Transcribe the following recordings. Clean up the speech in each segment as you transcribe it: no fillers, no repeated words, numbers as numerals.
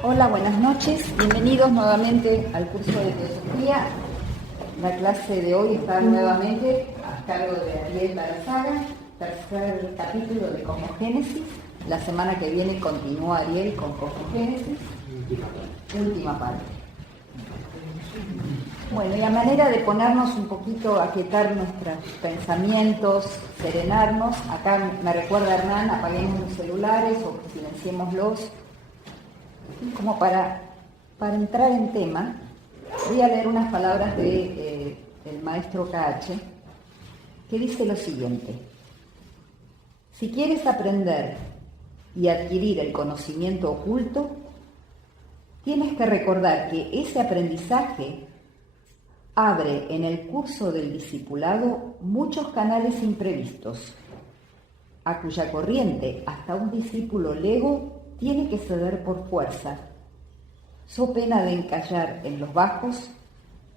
Hola, buenas noches. Bienvenidos nuevamente al curso de Teosofía. La clase de hoy está nuevamente a cargo de Ariel Barazaga, tercer capítulo de Cosmogénesis. La semana que viene continúa Ariel con Cosmogénesis. Última parte. Bueno, y a manera de ponernos un poquito, aquietar nuestros pensamientos, serenarnos, acá me recuerda Hernán, apaguemos los celulares o silenciémoslos. Como para entrar en tema, voy a leer unas palabras de el maestro KH, que dice lo siguiente: si quieres aprender y adquirir el conocimiento oculto, tienes que recordar que ese aprendizaje abre en el curso del discipulado muchos canales imprevistos, a cuya corriente hasta un discípulo lego tiene que ceder por fuerza, so pena de encallar en los bajos,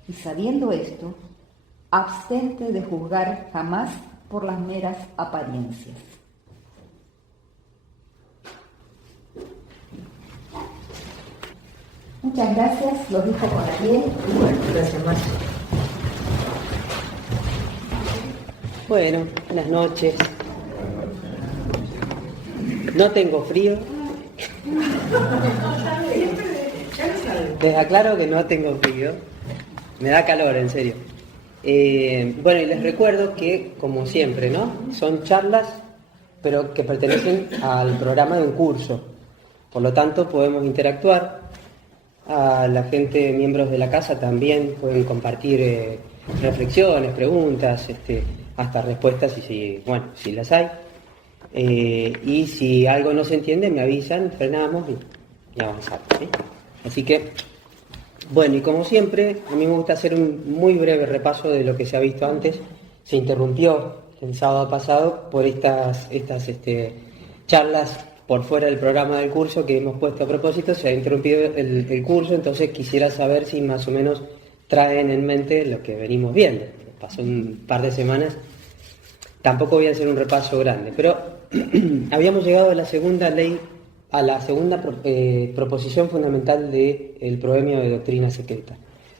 y sabiendo esto, abstente de juzgar jamás por las meras apariencias. Muchas gracias, los dejo con Ariel. Bueno, gracias, Marcia. Bueno, buenas noches. No tengo frío. Les aclaro que no tengo frío. Me da calor, en serio. Bueno, y les recuerdo que, como siempre, ¿no? Son charlas, pero que pertenecen al programa de un curso. Por lo tanto, podemos interactuar. A la gente, miembros de la casa, también pueden compartir reflexiones, preguntas, hasta respuestas, si las hay. Y si algo no se entiende, me avisan, frenamos y avanzamos, ¿sí? Así que, bueno, y como siempre, a mí me gusta hacer un muy breve repaso de lo que se ha visto antes. Se interrumpió el sábado pasado por estas charlas por fuera del programa del curso que hemos puesto a propósito. Se ha interrumpido el curso, entonces quisiera saber si más o menos traen en mente lo que venimos viendo. Pasó un par de semanas, tampoco voy a hacer un repaso grande, pero habíamos llegado a la segunda ley, a la segunda proposición fundamental del proemio de doctrina secreta.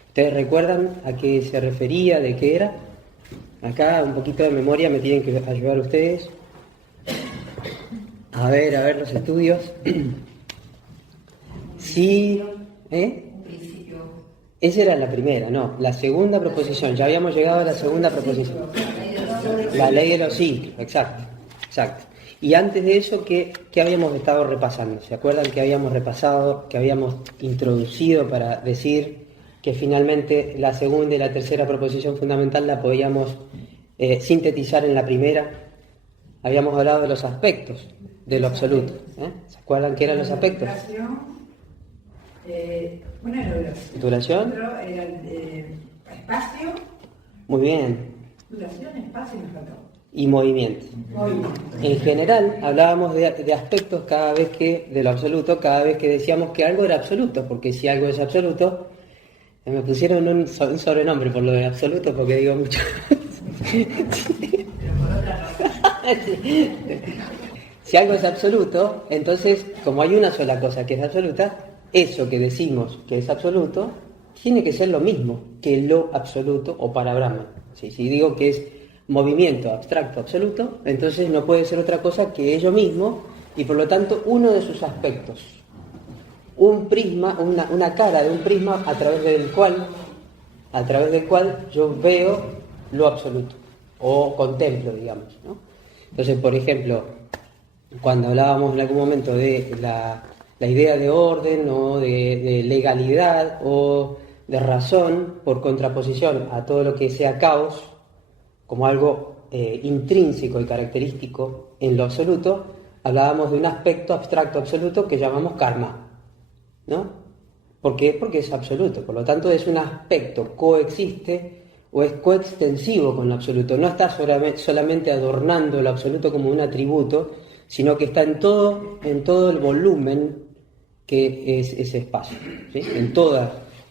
¿Ustedes recuerdan a qué se refería, de qué era? Acá un poquito de memoria me tienen que ayudar ustedes. A ver los estudios. Sí, Esa era la primera, no, la segunda proposición, ya habíamos llegado a la segunda proposición. La ley de los ciclos, exacto. Y antes de eso, ¿qué habíamos estado repasando? ¿Se acuerdan que habíamos repasado, que habíamos introducido para decir que finalmente la segunda y la tercera proposición fundamental la podíamos sintetizar en la primera? Habíamos hablado de los aspectos de lo absoluto. ¿Se acuerdan qué eran los aspectos? Duración. Otro era espacio. Muy bien. Duración, espacio y me faltó. Y movimiento. En general hablábamos de aspectos cada vez que, de lo absoluto, cada vez que decíamos que algo era absoluto, porque si algo es absoluto, me pusieron un sobrenombre por lo de absoluto, porque digo mucho. Si algo es absoluto, entonces, como hay una sola cosa que es absoluta, eso que decimos que es absoluto tiene que ser lo mismo que lo absoluto o para Brahman. Si digo que es movimiento abstracto absoluto, entonces no puede ser otra cosa que ello mismo y por lo tanto uno de sus aspectos. Un prisma, una cara de un prisma a través del cual yo veo lo absoluto o contemplo, digamos, ¿no? Entonces, por ejemplo, cuando hablábamos en algún momento de la idea de orden o de legalidad o de razón por contraposición a todo lo que sea caos, como algo intrínseco y característico en lo absoluto, hablábamos de un aspecto abstracto absoluto que llamamos karma, ¿no? ¿Por qué? Porque es absoluto, por lo tanto es un aspecto, coexiste o es coextensivo con lo absoluto, no está solamente adornando lo absoluto como un atributo, sino que está en todo el volumen que es ese espacio, ¿sí?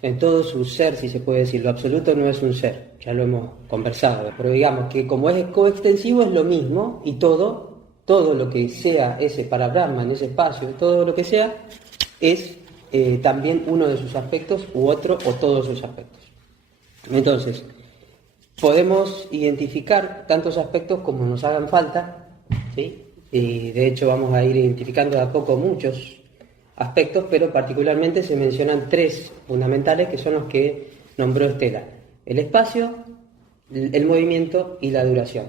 En todo su ser, si se puede decir. Lo absoluto no es un ser, ya lo hemos conversado, pero digamos que como es coextensivo es lo mismo y todo lo que sea ese para Brahman, ese espacio, todo lo que sea, es también uno de sus aspectos u otro o todos sus aspectos. Entonces, podemos identificar tantos aspectos como nos hagan falta, ¿sí? Y de hecho vamos a ir identificando de a poco muchos aspectos, pero particularmente se mencionan tres fundamentales que son los que nombró Estela: el espacio, el movimiento y la duración.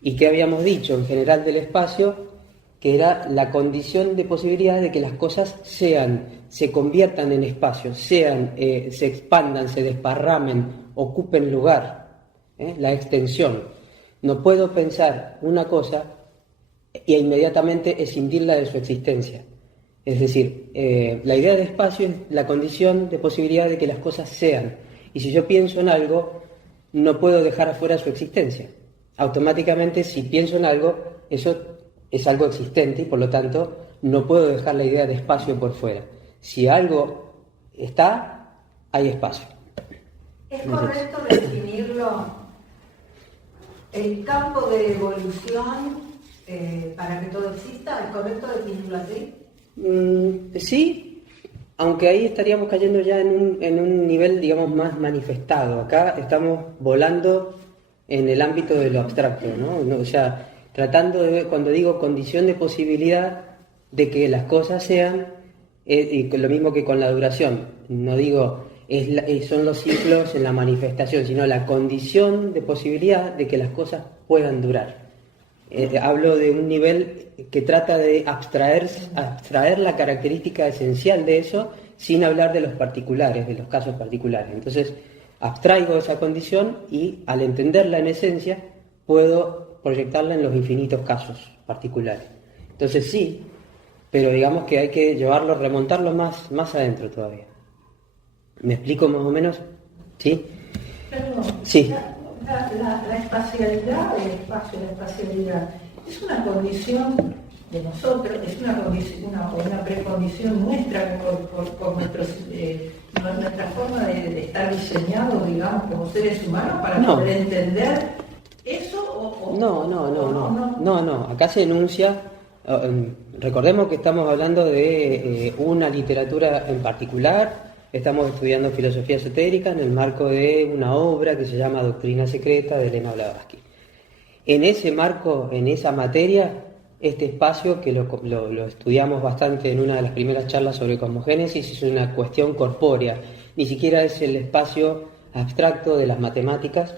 ¿Y qué habíamos dicho en general del espacio? Que era la condición de posibilidad de que las cosas se conviertan en espacio, se expandan, se desparramen, ocupen lugar, la extensión. No puedo pensar una cosa y inmediatamente escindirla de su existencia. Es decir, la idea de espacio es la condición de posibilidad de que las cosas sean. Y si yo pienso en algo, no puedo dejar afuera su existencia. Automáticamente, si pienso en algo, eso es algo existente y por lo tanto no puedo dejar la idea de espacio por fuera. Si algo está, hay espacio. ¿Es correcto definirlo, el campo de evolución para que todo exista? ¿Es correcto definirlo así? Sí, aunque ahí estaríamos cayendo ya en un nivel, digamos, más manifestado. Acá estamos volando en el ámbito de lo abstracto, ¿no? O sea, tratando de, cuando digo condición de posibilidad de que las cosas sean, y lo mismo que con la duración, no digo son los ciclos en la manifestación, sino la condición de posibilidad de que las cosas puedan durar. Hablo de un nivel que trata de abstraer la característica esencial de eso sin hablar de los particulares, de los casos particulares. Entonces, abstraigo esa condición y al entenderla en esencia puedo proyectarla en los infinitos casos particulares. Entonces sí, pero digamos que hay que llevarlo, remontarlo más adentro todavía. ¿Me explico más o menos? ¿Sí? Perdón, Sí. La espacialidad, el espacio, la espacialidad, es una condición de nosotros, es una precondición nuestra por nuestra forma de estar diseñados, digamos, como seres humanos para poder entender eso No. Acá se enuncia, recordemos que estamos hablando de una literatura en particular. Estamos estudiando filosofía esotérica en el marco de una obra que se llama Doctrina Secreta de Elena Blavatsky. En ese marco, en esa materia, este espacio que lo estudiamos bastante en una de las primeras charlas sobre cosmogénesis es una cuestión corpórea, ni siquiera es el espacio abstracto de las matemáticas,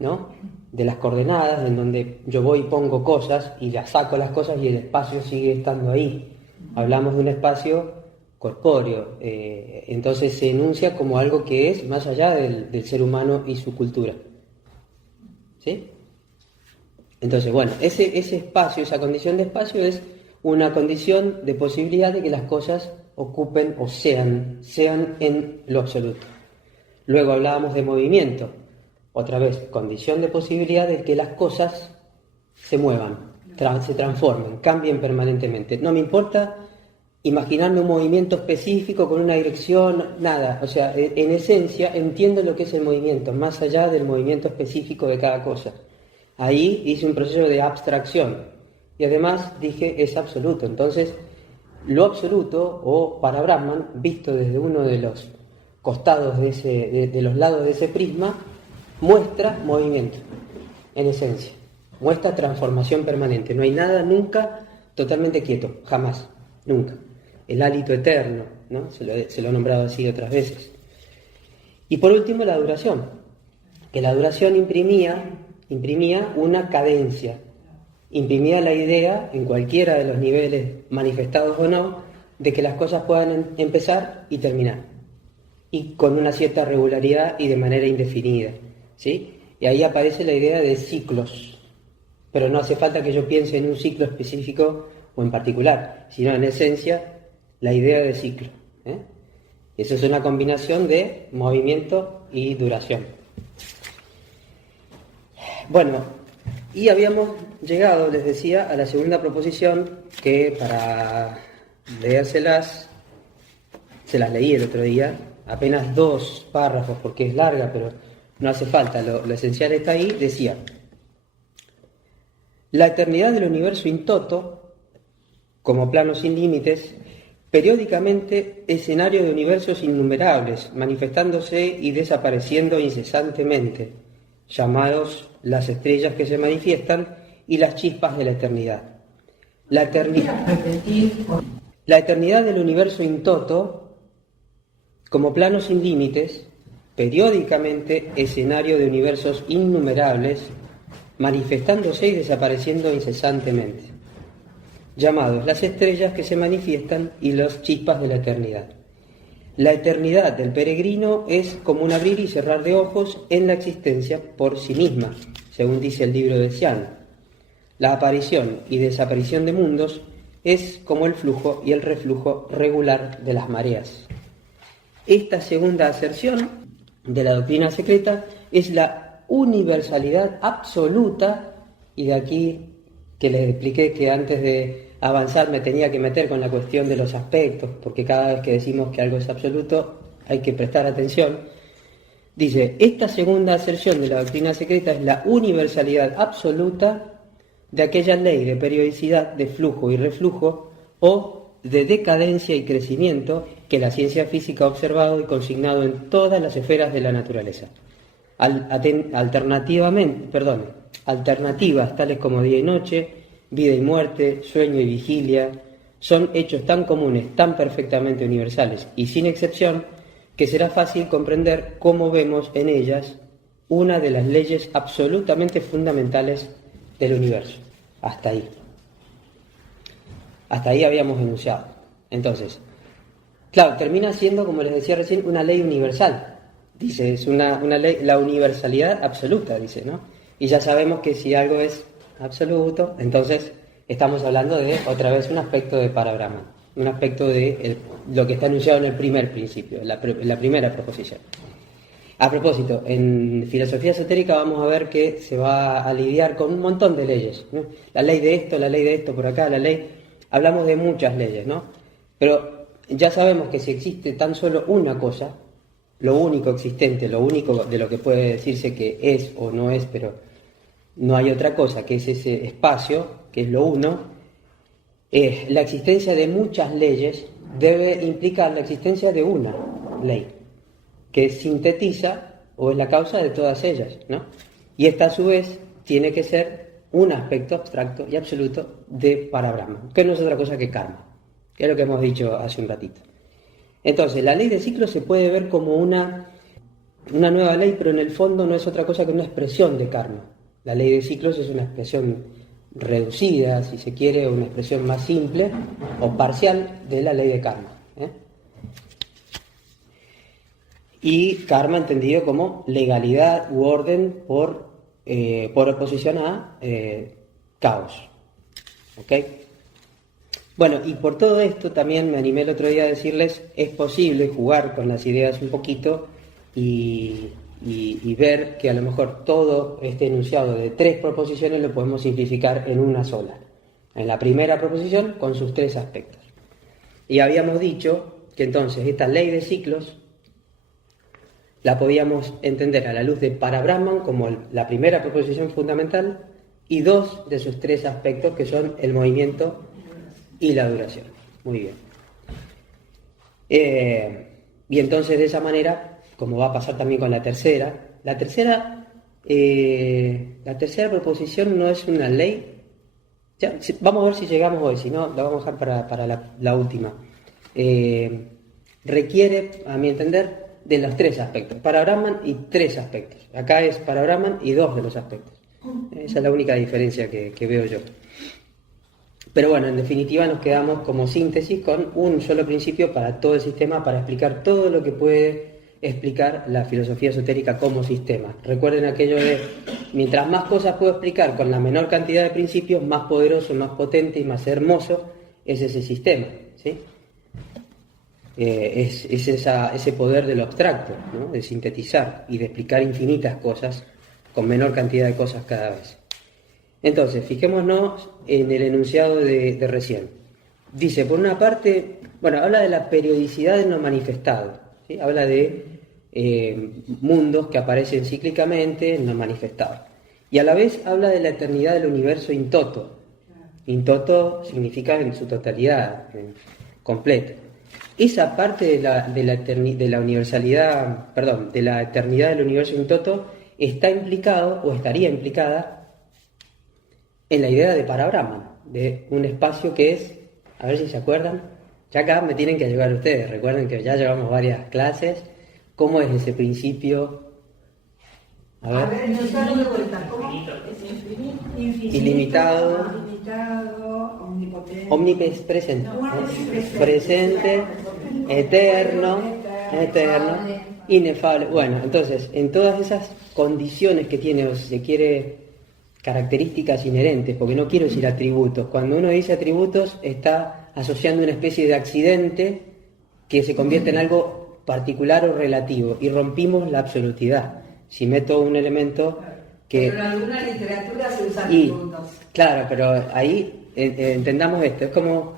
¿no? De las coordenadas, en donde yo voy y pongo cosas y ya saco las cosas y el espacio sigue estando ahí. Hablamos de un espacio corpóreo, entonces se enuncia como algo que es más allá del ser humano y su cultura. ¿Sí? Entonces, bueno, ese espacio, esa condición de espacio es una condición de posibilidad de que las cosas ocupen o sean en lo absoluto. Luego hablábamos de movimiento, otra vez, condición de posibilidad de que las cosas se muevan, se transformen, cambien permanentemente. No me importa imaginarme un movimiento específico con una dirección, nada. O sea, en esencia entiendo lo que es el movimiento, más allá del movimiento específico de cada cosa. Ahí hice un proceso de abstracción y además dije es absoluto. Entonces, lo absoluto, o para Brahman, visto desde uno de los costados de los lados de ese prisma, muestra movimiento, en esencia. Muestra transformación permanente. No hay nada nunca totalmente quieto, jamás, nunca. El hálito eterno, ¿no? Se lo he nombrado así otras veces. Y por último, la duración. Que la duración imprimía una cadencia. Imprimía la idea, en cualquiera de los niveles manifestados o no, de que las cosas puedan empezar y terminar. Y con una cierta regularidad y de manera indefinida, ¿sí? Y ahí aparece la idea de ciclos. Pero no hace falta que yo piense en un ciclo específico o en particular, sino en esencia la idea de ciclo. Eso es una combinación de movimiento y duración. Bueno, y habíamos llegado, les decía, a la segunda proposición que para leérselas, se las leí el otro día, apenas 2 párrafos porque es larga, pero no hace falta, lo esencial está ahí, decía: la eternidad del universo in toto, como plano sin límites, periódicamente escenario de universos innumerables, manifestándose y desapareciendo incesantemente, llamados las estrellas que se manifiestan y las chispas de la eternidad. La eternidad del universo in toto, como plano sin límites, periódicamente escenario de universos innumerables, manifestándose y desapareciendo incesantemente, llamados las estrellas que se manifiestan y las chispas de la eternidad. La eternidad del peregrino es como un abrir y cerrar de ojos en la existencia por sí misma, según dice el libro de Xian. La aparición y desaparición de mundos es como el flujo y el reflujo regular de las mareas. Esta segunda aserción de la doctrina secreta es la universalidad absoluta, y de aquí que les expliqué que antes de avanzar me tenía que meter con la cuestión de los aspectos, porque cada vez que decimos que algo es absoluto hay que prestar atención. Dice, esta segunda aserción de la doctrina secreta es la universalidad absoluta de aquella ley de periodicidad, de flujo y reflujo, o de decadencia y crecimiento que la ciencia física ha observado y consignado en todas las esferas de la naturaleza. Alternativas tales como día y noche, vida y muerte, sueño y vigilia, son hechos tan comunes, tan perfectamente universales y sin excepción, que será fácil comprender cómo vemos en ellas una de las leyes absolutamente fundamentales del universo. Hasta ahí. Hasta ahí habíamos enunciado. Entonces, claro, termina siendo, como les decía recién, una ley universal. Dice, es una ley, la universalidad absoluta, dice, ¿no? Y ya sabemos que si algo es absoluto, entonces estamos hablando de, otra vez, un aspecto de Parabrahman, un aspecto de lo que está anunciado en el primer principio, en la primera proposición. A propósito, en filosofía esotérica vamos a ver que se va a lidiar con un montón de leyes, ¿no? La ley de esto por acá, hablamos de muchas leyes, ¿no? Pero ya sabemos que si existe tan solo una cosa, lo único existente, lo único de lo que puede decirse que es o no es, pero no hay otra cosa, que es ese espacio, que es lo uno, la existencia de muchas leyes debe implicar la existencia de una ley, que sintetiza o es la causa de todas ellas, ¿no? Y esta a su vez tiene que ser un aspecto abstracto y absoluto de Parabrahman, que no es otra cosa que karma, que es lo que hemos dicho hace un ratito. Entonces, la ley de ciclos se puede ver como una nueva ley, pero en el fondo no es otra cosa que una expresión de karma. La ley de ciclos es una expresión reducida, si se quiere, una expresión más simple o parcial de la ley de karma, ¿eh? Y karma entendido como legalidad u orden por oposición a caos. ¿Ok? Bueno, y por todo esto también me animé el otro día a decirles, es posible jugar con las ideas un poquito y ver que a lo mejor todo este enunciado de 3 proposiciones lo podemos simplificar en una sola. En la primera proposición con sus 3 aspectos. Y habíamos dicho que entonces esta ley de ciclos la podíamos entender a la luz de Parabrahman como la primera proposición fundamental y 2 de sus 3 aspectos que son el movimiento y la duración. Muy bien. Y entonces de esa manera, como va a pasar también con la tercera proposición no es una ley. Ya, vamos a ver si llegamos hoy, si no la vamos a dejar para la última. Requiere, a mi entender, de los 3 aspectos, Parabrahman y 3 aspectos. Acá es Parabrahman y 2 de los aspectos. Esa es la única diferencia que veo yo. Pero bueno, en definitiva nos quedamos como síntesis con un solo principio para todo el sistema, para explicar todo lo que puede explicar la filosofía esotérica como sistema. Recuerden aquello de, mientras más cosas puedo explicar con la menor cantidad de principios, más poderoso, más potente y más hermoso es ese sistema, ¿sí? Es ese poder de lo abstracto, ¿no? De sintetizar y de explicar infinitas cosas con menor cantidad de cosas cada vez. Entonces, fijémonos en el enunciado de recién. Dice, por una parte, habla de la periodicidad en lo manifestado, ¿sí? Habla de mundos que aparecen cíclicamente en lo manifestado. Y a la vez habla de la eternidad del universo in toto. In toto significa en su totalidad, completo. Esa parte de la universalidad, perdón, de la eternidad del universo in toto está implicado o estaría implicada en la idea de Parabrahman, de un espacio que es, a ver si se acuerdan, ya acá me tienen que ayudar ustedes, recuerden que ya llevamos varias clases, ¿cómo es ese principio? A ver, no está de vuelta. ¿Cómo? Infinito, ilimitado, omnipotente, omnipresente, presente, eterno, inefable. Bueno, entonces, en todas esas condiciones que tiene, o si se quiere, características inherentes, porque no quiero decir atributos. Cuando uno dice atributos, está asociando una especie de accidente que se convierte en algo particular o relativo, y rompimos la absolutidad. Si meto un elemento que... Pero en alguna literatura se usan atributos. Claro, pero ahí entendamos esto, es como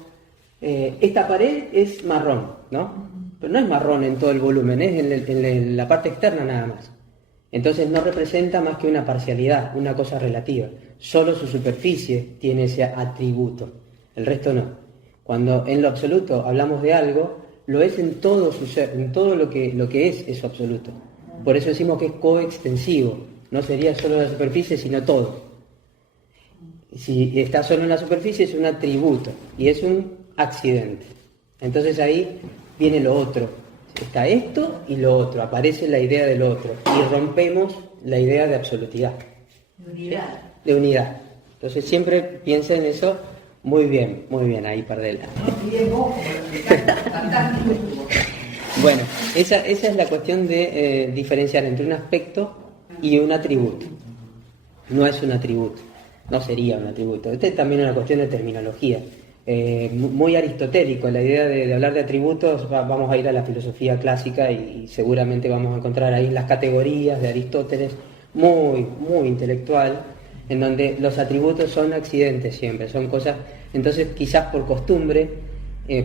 esta pared es marrón, ¿no? Pero no es marrón en todo el volumen, es en la parte externa nada más. Entonces no representa más que una parcialidad, una cosa relativa. Solo su superficie tiene ese atributo, el resto no. Cuando en lo absoluto hablamos de algo, lo es en todo su ser, en todo lo que es eso absoluto. Por eso decimos que es coextensivo, no sería solo la superficie, sino todo. Si está solo en la superficie es un atributo y es un accidente. Entonces ahí viene lo otro. Está esto y lo otro, aparece la idea del otro y rompemos la idea de absolutidad. De unidad. De unidad. Entonces siempre piensen en eso. Muy bien, ahí Pardela. Bueno, esa es la cuestión de diferenciar entre un aspecto y un atributo. No es un atributo, no sería un atributo. Esta es también una cuestión de terminología. Muy aristotélico, la idea de hablar de atributos, vamos a ir a la filosofía clásica y seguramente vamos a encontrar ahí las categorías de Aristóteles, muy intelectual, en donde los atributos son accidentes siempre, son cosas, entonces quizás por costumbre,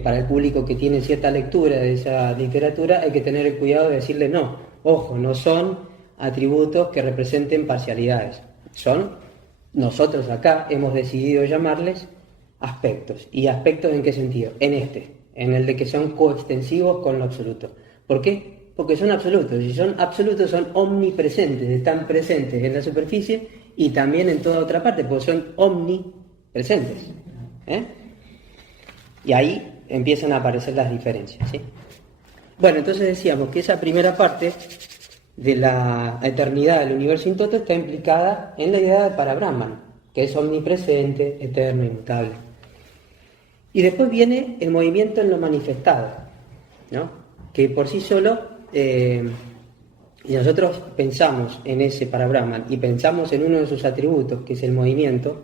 para el público que tiene cierta lectura de esa literatura, hay que tener el cuidado de decirle no, ojo, no son atributos que representen parcialidades, son, nosotros acá hemos decidido llamarles aspectos. ¿Y aspectos en qué sentido? En el de que son coextensivos con lo absoluto. ¿Por qué? Porque son absolutos. Si son absolutos, son omnipresentes, están presentes en la superficie y también en toda otra parte, porque son omnipresentes. Y ahí empiezan a aparecer las diferencias, ¿sí? Bueno, entonces decíamos que esa primera parte de la eternidad del universo in toto está implicada en la idea de Parabrahman, que es omnipresente, eterno, inmutable. Y después viene el movimiento en lo manifestado, ¿no? Que por sí solo, y nosotros pensamos en ese Parabrahman y pensamos en uno de sus atributos, que es el movimiento,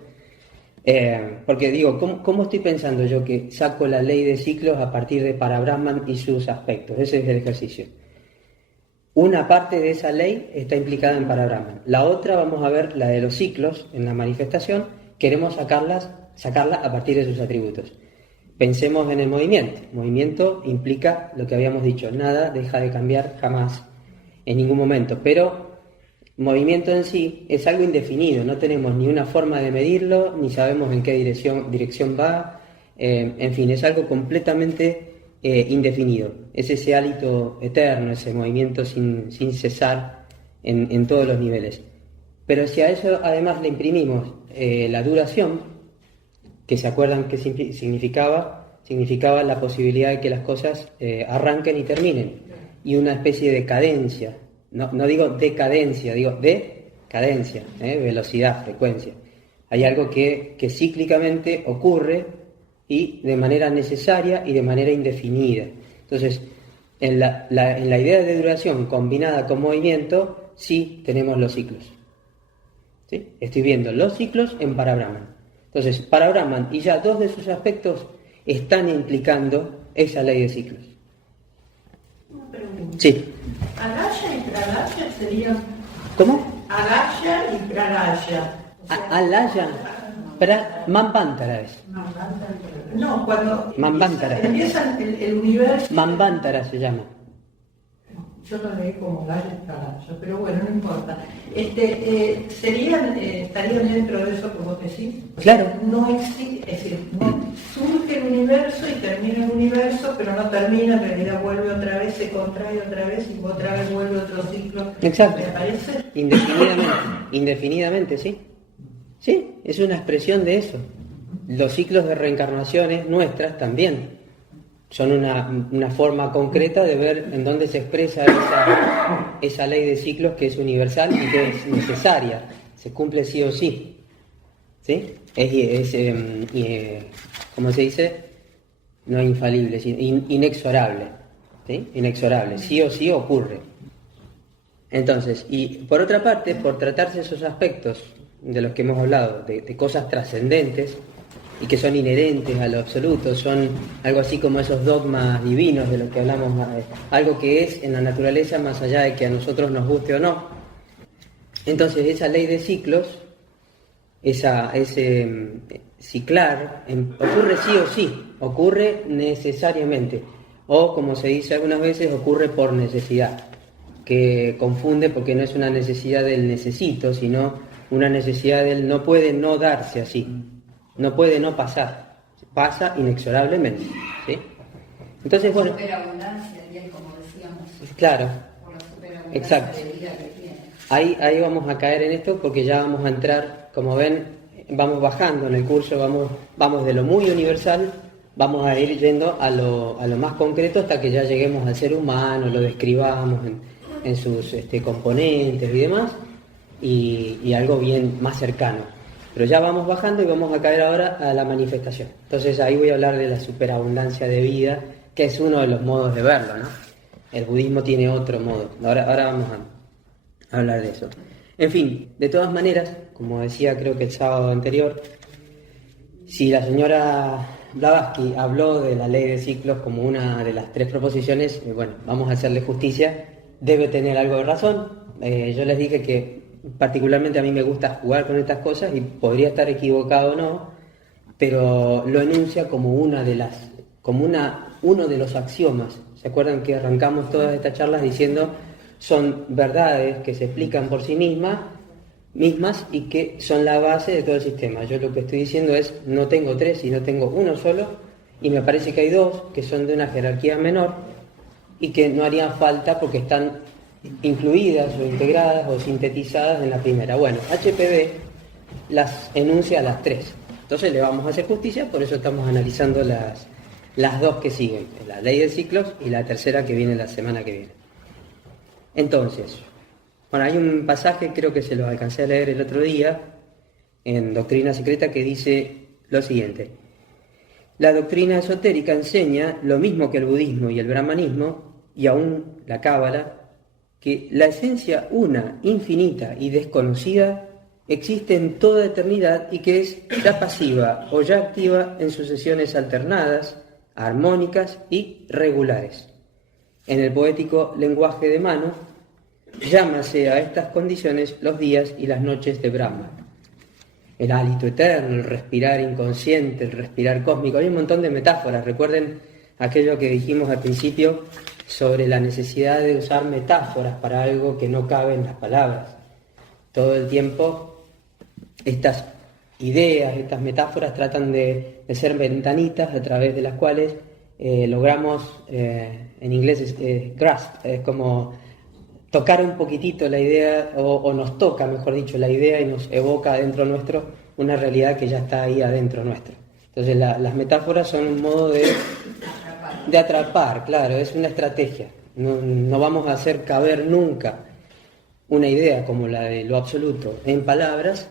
porque digo, ¿cómo estoy pensando yo que saco la ley de ciclos a partir de Parabrahman y sus aspectos? Ese es el ejercicio. Una parte de esa ley está implicada en Parabrahman. La otra, vamos a ver, la de los ciclos en la manifestación, queremos sacarla a partir de sus atributos. Pensemos en el movimiento. Movimiento implica lo que habíamos dicho, nada deja de cambiar jamás, en ningún momento. Pero movimiento en sí es algo indefinido, no tenemos ni una forma de medirlo, ni sabemos en qué dirección va, en fin, es algo completamente indefinido. Es ese hálito eterno, ese movimiento sin cesar en todos los niveles. Pero si a eso además le imprimimos la duración, que se acuerdan que significaba la posibilidad de que las cosas arranquen y terminen, y una especie de cadencia, no digo decadencia, digo decadencia, velocidad, frecuencia. Hay algo que cíclicamente ocurre y de manera necesaria y de manera indefinida. Entonces, en la idea de duración combinada con movimiento, sí tenemos los ciclos. ¿Sí? Estoy viendo los ciclos en Parabrahman. Entonces, Parabrahman y ya dos de sus aspectos están implicando esa ley de ciclos. Una pregunta. Sí. Alaya y Pralaya serían... ¿Cómo? Alaya y Pralaya. Alaya. Manvantara es. No, cuando Manvantara. empiezan el universo... Manvantara se llama. Yo lo leí como gallo caballo, pero bueno, no importa. ¿Estarían dentro de eso que vos decís? Claro. No existe, es decir, no surge el universo y termina el universo, pero no termina, en realidad vuelve otra vez, se contrae otra vez y otra vez vuelve otro ciclo. Exacto. ¿Me parece? Indefinidamente, sí. Sí, es una expresión de eso. Los ciclos de reencarnaciones nuestras también son una forma concreta de ver en dónde se expresa esa ley de ciclos que es universal y que es necesaria, se cumple sí o sí. ¿Sí? ¿Cómo se dice? No es infalible, sino inexorable. ¿Sí? Inexorable, sí o sí ocurre. Entonces, y por otra parte, por tratarse esos aspectos de los que hemos hablado, de cosas trascendentes, y que son inherentes a lo absoluto, son algo así como esos dogmas divinos de los que hablamos, algo que es en la naturaleza más allá de que a nosotros nos guste o no. Entonces esa ley de ciclos, ese ciclar, ocurre sí o sí, ocurre necesariamente, o como se dice algunas veces, ocurre por necesidad, que confunde porque no es una necesidad del necesito, sino una necesidad del no puede no darse así. No puede no pasar, pasa inexorablemente, ¿sí? Entonces, bueno... Superabundancia, bien, como decíamos. Claro, Por la superabundancia exacto. de vida que tiene. Ahí vamos a caer en esto porque ya vamos a entrar, como ven, vamos bajando en el curso, vamos de lo muy universal, vamos a ir yendo a lo más concreto hasta que ya lleguemos al ser humano, lo describamos en sus componentes y demás, y algo bien más cercano. Pero ya vamos bajando y vamos a caer ahora a la manifestación. Entonces ahí voy a hablar de la superabundancia de vida, que es uno de los modos de verlo, ¿no? El budismo tiene otro modo. Ahora vamos a hablar de eso. En fin, de todas maneras, como decía creo que el sábado anterior, si la señora Blavatsky habló de la ley de ciclos como una de las 3 proposiciones, bueno, vamos a hacerle justicia, debe tener algo de razón. Yo les dije que particularmente a mí me gusta jugar con estas cosas y podría estar equivocado o no, pero lo enuncia como uno de los axiomas. ¿Se acuerdan que arrancamos todas estas charlas diciendo son verdades que se explican por sí mismas y que son la base de todo el sistema? Yo lo que estoy diciendo es no tengo 3, sino tengo uno solo, y me parece que hay 2 que son de una jerarquía menor y que no harían falta porque están incluidas o integradas o sintetizadas en la primera. Bueno, HPB las enuncia a las 3. Entonces le vamos a hacer justicia, por eso estamos analizando las 2 que siguen, la ley de ciclos y la tercera que viene la semana que viene. Entonces, bueno, hay un pasaje, creo que se lo alcancé a leer el otro día, en Doctrina Secreta, que dice lo siguiente: la doctrina esotérica enseña lo mismo que el budismo y el brahmanismo, y aún la cábala, que la esencia una, infinita y desconocida existe en toda eternidad y que es ya pasiva o ya activa en sucesiones alternadas, armónicas y regulares. En el poético lenguaje de Manu, llámase a estas condiciones los días y las noches de Brahma. El hálito eterno, el respirar inconsciente, el respirar cósmico. Hay un montón de metáforas. Recuerden aquello que dijimos al principio sobre la necesidad de usar metáforas para algo que no cabe en las palabras. Todo el tiempo estas ideas, estas metáforas tratan de ser ventanitas a través de las cuales logramos, en inglés grasp, es como tocar un poquitito la idea, o nos toca, mejor dicho, la idea y nos evoca adentro nuestro una realidad que ya está ahí adentro nuestro. Entonces las metáforas son un modo de atrapar, claro, es una estrategia. No vamos a hacer caber nunca una idea como la de lo absoluto en palabras,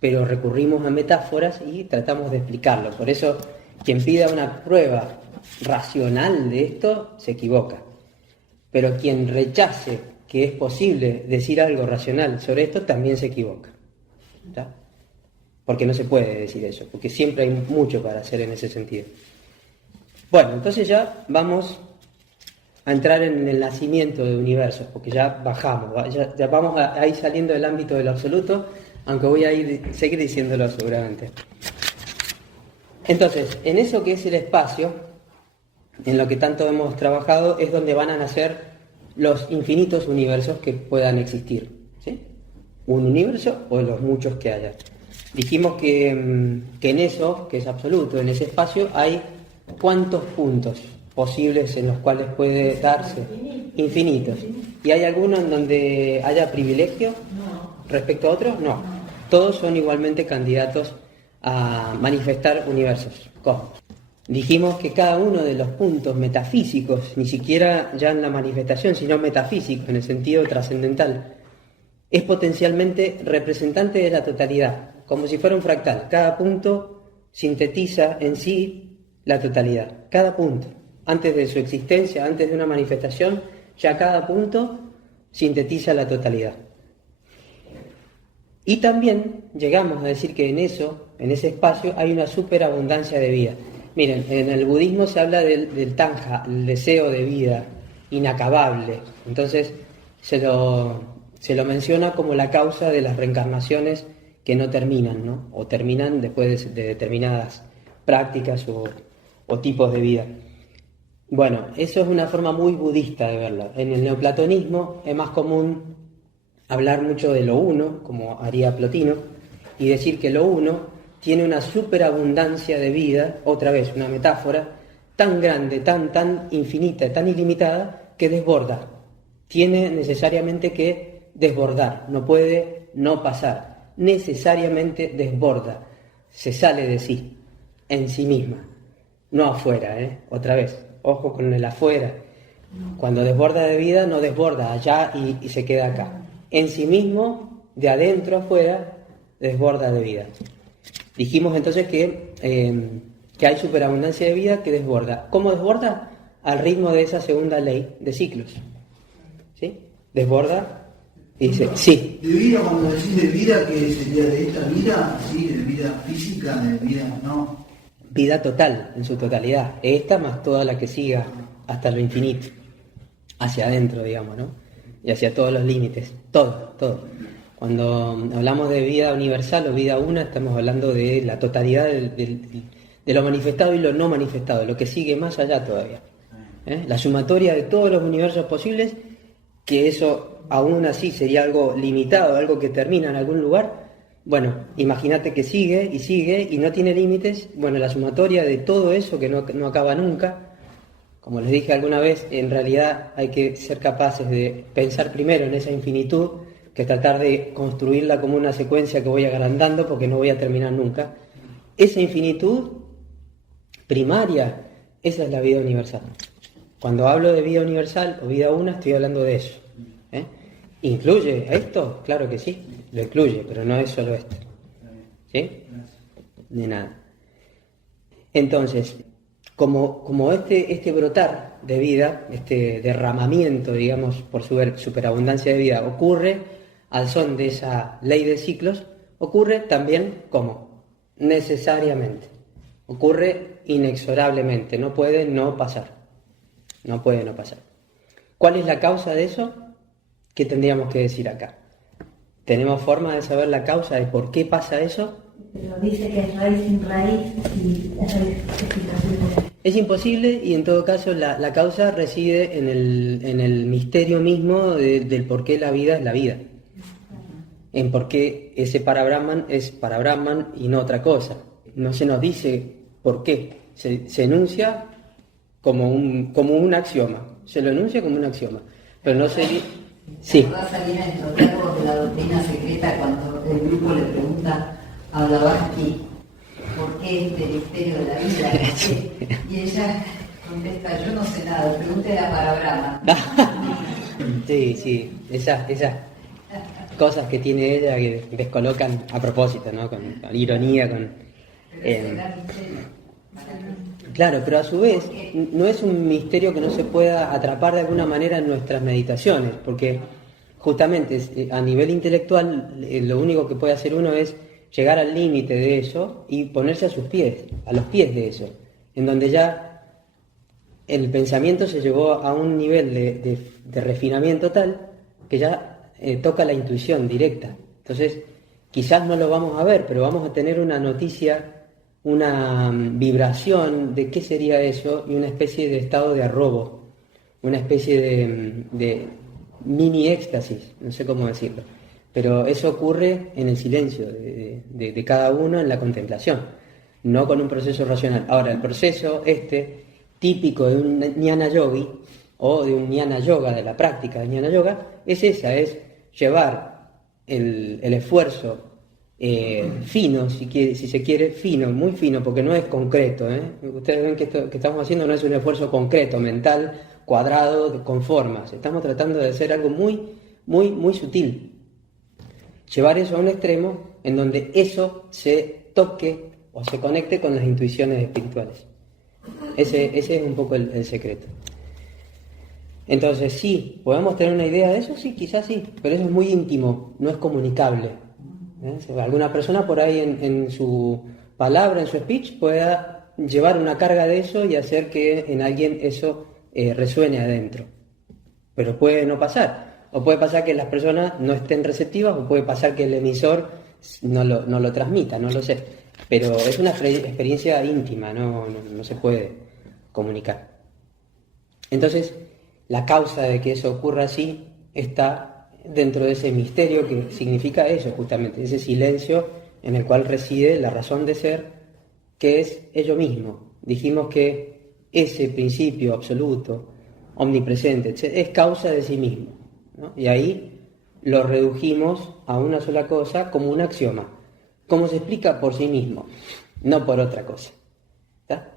pero recurrimos a metáforas y tratamos de explicarlo. Por eso, quien pida una prueba racional de esto se equivoca. Pero quien rechace que es posible decir algo racional sobre esto también se equivoca. ¿Está? Porque no se puede decir eso, porque siempre hay mucho para hacer en ese sentido. Bueno, entonces ya vamos a entrar en el nacimiento de universos, porque ya bajamos, ya vamos a ir saliendo del ámbito de lo absoluto, aunque voy a seguir diciéndolo seguramente. Entonces, en eso que es el espacio, en lo que tanto hemos trabajado, es donde van a nacer los infinitos universos que puedan existir, ¿sí? Un universo o los muchos que haya. Dijimos que en eso, que es absoluto, en ese espacio, hay ¿cuántos puntos posibles en los cuales puede darse? Infinitos. ¿Y hay alguno en donde haya privilegio respecto a otros? No. Todos son igualmente candidatos a manifestar universos, cosmos. Dijimos que cada uno de los puntos metafísicos, ni siquiera ya en la manifestación, sino metafísico, en el sentido trascendental, es potencialmente representante de la totalidad, como si fuera un fractal. Cada punto sintetiza en sí la totalidad. Cada punto, antes de su existencia, antes de una manifestación, ya cada punto sintetiza la totalidad. Y también llegamos a decir que en ese espacio, hay una superabundancia de vida. Miren, en el budismo se habla del tanja, el deseo de vida inacabable. Entonces se lo menciona como la causa de las reencarnaciones que no terminan, ¿no? O terminan después de determinadas prácticas o tipos de vida. Bueno, eso es una forma muy budista de verlo. En el neoplatonismo es más común hablar mucho de lo uno, como haría Plotino, y decir que lo uno tiene una superabundancia de vida, otra vez una metáfora, tan grande, tan infinita, tan ilimitada, que desborda. Tiene necesariamente que desbordar, no puede no pasar, necesariamente desborda, se sale de sí, en sí misma, no afuera, otra vez, ojo con el afuera. Cuando desborda de vida, no desborda allá y se queda acá. En sí mismo, de adentro a afuera, desborda de vida. Dijimos entonces que hay superabundancia de vida que desborda. ¿Cómo desborda? Al ritmo de esa segunda ley de ciclos. ¿Sí? Desborda y dice, sí. De vida, cuando decís de vida, ¿qué sería de esta vida? Sí, de vida física, de vida, no. Vida total, en su totalidad. Esta más toda la que siga hasta lo infinito. Hacia adentro, digamos, ¿no? Y hacia todos los límites. Todo. Cuando hablamos de vida universal o vida una, estamos hablando de la totalidad de lo manifestado y lo no manifestado, lo que sigue más allá todavía. La sumatoria de todos los universos posibles, que eso aún así sería algo limitado, algo que termina en algún lugar. Bueno, imagínate que sigue y no tiene límites. Bueno, la sumatoria de todo eso que no acaba nunca. Como les dije alguna vez, en realidad hay que ser capaces de pensar primero en esa infinitud, que tratar de construirla como una secuencia que voy agrandando porque no voy a terminar nunca. Esa infinitud primaria, esa es la vida universal. Cuando hablo de vida universal o vida una, estoy hablando de eso. ¿Incluye esto? Claro que sí, lo incluye, pero no es solo esto. ¿Sí? De nada. Entonces, como este brotar de vida, este derramamiento, digamos, por superabundancia de vida, ocurre al son de esa ley de ciclos, ocurre también ¿cómo? Necesariamente. Ocurre inexorablemente, no puede no pasar. No puede no pasar. ¿Cuál es la causa de eso? ¿Qué tendríamos que decir acá? ¿Tenemos forma de saber la causa de por qué pasa eso? Pero dice que es raíz sin raíz y es imposible. Es imposible y en todo caso la causa reside en el misterio mismo del por qué la vida es la vida. En por qué ese para Brahman es para Brahman y no otra cosa. No se nos dice por qué. Se enuncia como un axioma. Se lo enuncia como un axioma. Pero no se dice... Sí. Va a salir en los diálogos de la doctrina secreta cuando el grupo le pregunta a Blavatsky por qué este misterio de la vida. Y ella contesta, yo no sé nada, pregúntele a Brahman. Sí, esas cosas que tiene ella que descolocan a propósito, ¿no? Con ironía, Claro, pero a su vez no es un misterio que no se pueda atrapar de alguna manera en nuestras meditaciones, porque justamente a nivel intelectual lo único que puede hacer uno es llegar al límite de eso y ponerse a los pies de eso, en donde ya el pensamiento se llevó a un nivel de refinamiento tal que ya toca la intuición directa. Entonces, quizás no lo vamos a ver, pero vamos a tener una noticia, una vibración de qué sería eso y una especie de estado de arrobo, una especie de mini éxtasis, no sé cómo decirlo, pero eso ocurre en el silencio de cada uno en la contemplación, no con un proceso racional. Ahora, el proceso típico de un jnana yogi o de un jnana yoga, de la práctica de jnana yoga, es llevar el esfuerzo fino, si se quiere, fino, muy fino, porque no es concreto. Ustedes ven que esto que estamos haciendo no es un esfuerzo concreto, mental, cuadrado, con formas. Estamos tratando de hacer algo muy, muy, muy sutil. Llevar eso a un extremo en donde eso se toque o se conecte con las intuiciones espirituales. Ese es un poco el secreto. Entonces, sí, ¿podemos tener una idea de eso? Sí, quizás sí, pero eso es muy íntimo, no es comunicable. Alguna persona por ahí en su palabra, en su speech, pueda llevar una carga de eso y hacer que en alguien eso resuene adentro. Pero puede no pasar. O puede pasar que las personas no estén receptivas, o puede pasar que el emisor no lo transmita, no lo sé. Pero es una experiencia íntima, no se puede comunicar. Entonces, la causa de que eso ocurra así está dentro de ese misterio que significa eso, justamente, ese silencio en el cual reside la razón de ser, que es ello mismo. Dijimos que ese principio absoluto, omnipresente, es causa de sí mismo, ¿no? Y ahí lo redujimos a una sola cosa como un axioma, como se explica por sí mismo, no por otra cosa. ¿Está?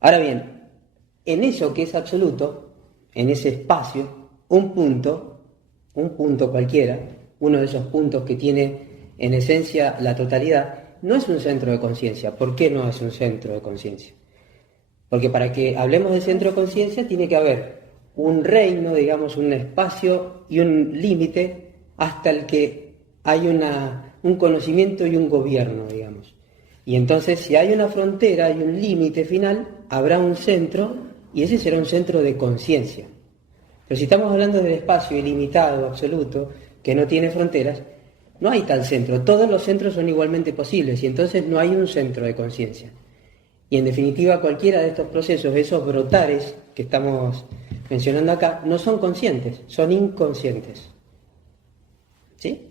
Ahora bien, en eso que es absoluto, en ese espacio, un punto cualquiera, uno de esos puntos que tiene en esencia la totalidad, no es un centro de conciencia. ¿Por qué no es un centro de conciencia? Porque para que hablemos de centro de conciencia tiene que haber un reino, digamos, un espacio y un límite hasta el que hay un conocimiento y un gobierno, digamos. Y entonces, si hay una frontera y un límite final, habrá un centro, y ese será un centro de conciencia. Pero si estamos hablando del espacio ilimitado, absoluto, que no tiene fronteras, no hay tal centro. Todos los centros son igualmente posibles, y entonces no hay un centro de conciencia. Y en definitiva, cualquiera de estos procesos, esos brotares que estamos mencionando acá, no son conscientes, son inconscientes. ¿Sí?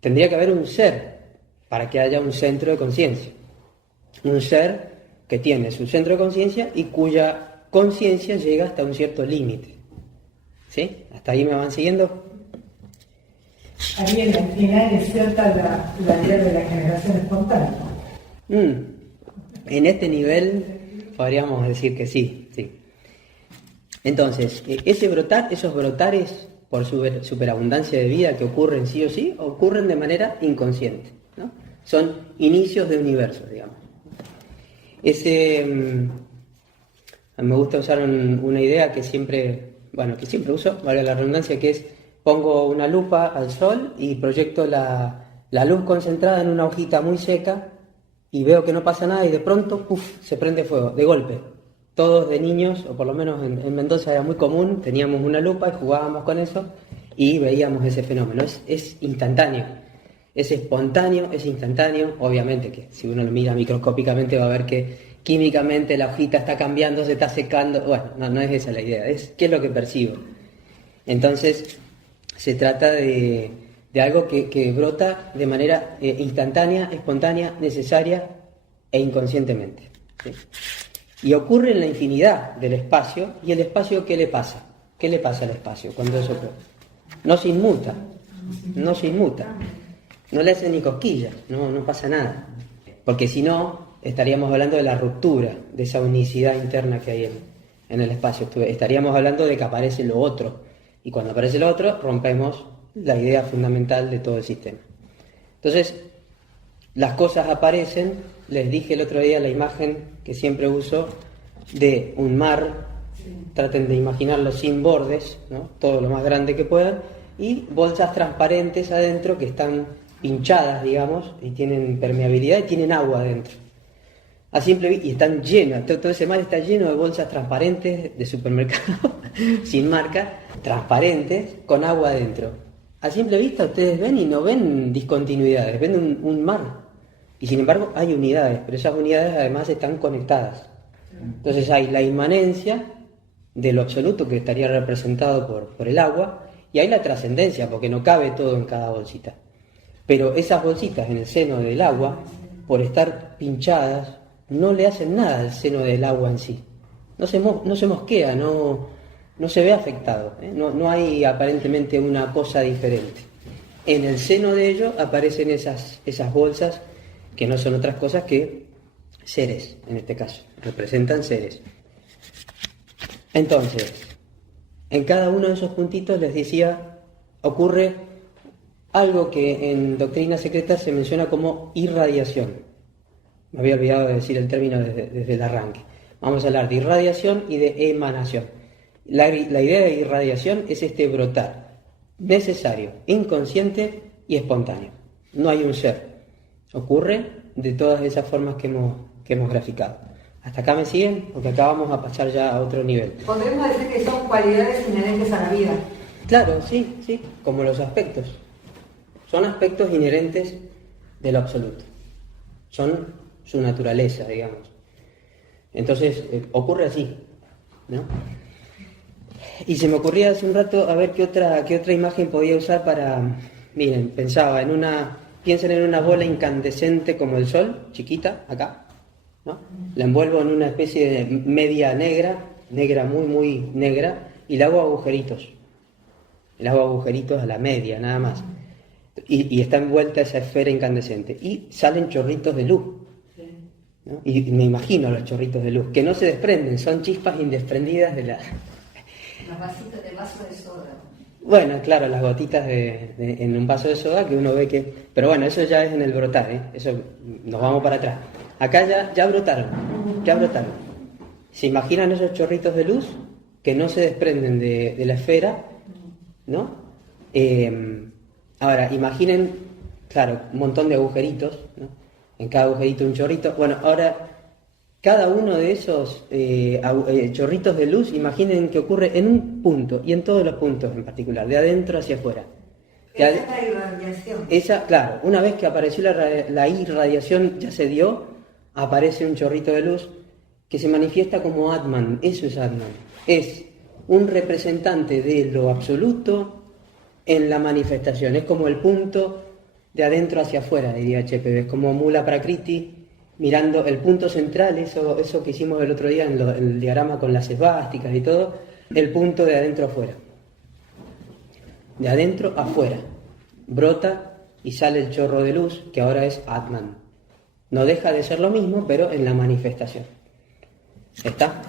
Tendría que haber un ser para que haya un centro de conciencia. Un ser que tiene su centro de conciencia y cuya conciencia llega hasta un cierto límite. ¿Sí? ¿Hasta ahí me van siguiendo? Ahí en el final es cierta la idea de la generación espontánea. En este nivel podríamos decir que sí. Entonces, esos brotares por superabundancia de vida que ocurren sí o sí, ocurren de manera inconsciente, ¿no? Son inicios de universo, digamos. Me gusta usar una idea que siempre uso, valga la redundancia, que es: pongo una lupa al sol y proyecto la luz concentrada en una hojita muy seca y veo que no pasa nada y de pronto, se prende fuego, de golpe. Todos de niños, o por lo menos en Mendoza era muy común, teníamos una lupa y jugábamos con eso y veíamos ese fenómeno. Es instantáneo, es espontáneo, es instantáneo. Obviamente que si uno lo mira microscópicamente va a ver que químicamente la hojita está cambiando, se está secando. Bueno, no es esa la idea, es qué es lo que percibo. Entonces, se trata de algo que brota de manera instantánea, espontánea, necesaria e inconscientemente, ¿sí? Y ocurre en la infinidad del espacio. ¿Y el espacio qué le pasa? ¿Qué le pasa al espacio cuando eso ocurre? No se inmuta, no le hace ni cosquillas, no pasa nada. Porque si no, estaríamos hablando de la ruptura, de esa unicidad interna que hay en el espacio. Estaríamos hablando de que aparece lo otro. Y cuando aparece lo otro, rompemos la idea fundamental de todo el sistema. Entonces, las cosas aparecen. Les dije el otro día la imagen que siempre uso de un mar. Traten de imaginarlo sin bordes, ¿no? Todo lo más grande que puedan, y bolsas transparentes adentro que están pinchadas, digamos, y tienen permeabilidad y tienen agua adentro. A simple vista, y están llenos, todo ese mar está lleno de bolsas transparentes de supermercado, sin marca, transparentes, con agua adentro. A simple vista ustedes ven y no ven discontinuidades, ven un mar. Y sin embargo hay unidades, pero esas unidades además están conectadas. Entonces hay la inmanencia de lo absoluto que estaría representado por el agua, y hay la trascendencia, porque no cabe todo en cada bolsita. Pero esas bolsitas en el seno del agua, por estar pinchadas, no le hacen nada al seno del agua en sí. No se mosquea, no se ve afectado, ¿eh? No hay aparentemente una cosa diferente. En el seno de ello aparecen esas bolsas que no son otras cosas que seres, en este caso, representan seres. Entonces, en cada uno de esos puntitos, les decía, ocurre algo que en doctrina secreta se menciona como irradiación. Me había olvidado de decir el término desde el arranque. Vamos a hablar de irradiación y de emanación. La idea de irradiación es este brotar, necesario, inconsciente y espontáneo. No hay un ser. Ocurre de todas esas formas que hemos graficado. ¿Hasta acá me siguen? Porque acá vamos a pasar ya a otro nivel. Podríamos decir que son cualidades inherentes a la vida. Claro, sí, como los aspectos. Son aspectos inherentes de lo absoluto. Son su naturaleza, digamos. Entonces, ocurre así, ¿no? Y se me ocurría hace un rato a ver qué otra imagen podía usar para... Miren, pensaba piensen en una bola incandescente como el sol, chiquita, acá, ¿no? La envuelvo en una especie de media negra, muy, muy negra, y le hago agujeritos. Le hago agujeritos a la media, nada más. Y está envuelta esa esfera incandescente. Y salen chorritos de luz, ¿no? Y me imagino los chorritos de luz, que no se desprenden, son chispas indesprendidas de la... Los vasitos de vaso de soda. Bueno, claro, las gotitas en un vaso de soda que uno ve que... Pero bueno, eso ya es en el brotar, ¿eh? Eso nos vamos para atrás. Acá ya brotaron. ¿Se imaginan esos chorritos de luz que no se desprenden de la esfera? ¿No? Ahora, imaginen, claro, un montón de agujeritos, ¿no? En cada agujerito un chorrito. Bueno, ahora, cada uno de esos chorritos de luz, imaginen que ocurre en un punto, y en todos los puntos en particular, de adentro hacia afuera. Esa es la irradiación. Claro, una vez que apareció la irradiación, ya se dio, aparece un chorrito de luz que se manifiesta como Atman. Eso es Atman. Es un representante de lo absoluto en la manifestación. Es como el punto de adentro hacia afuera, diría HPV. Es como Mula Prakriti, mirando el punto central, eso que hicimos el otro día en el diagrama con las esvásticas y todo, el punto de adentro afuera. De adentro afuera. Brota y sale el chorro de luz, que ahora es Atman. No deja de ser lo mismo, pero en la manifestación. ¿Está?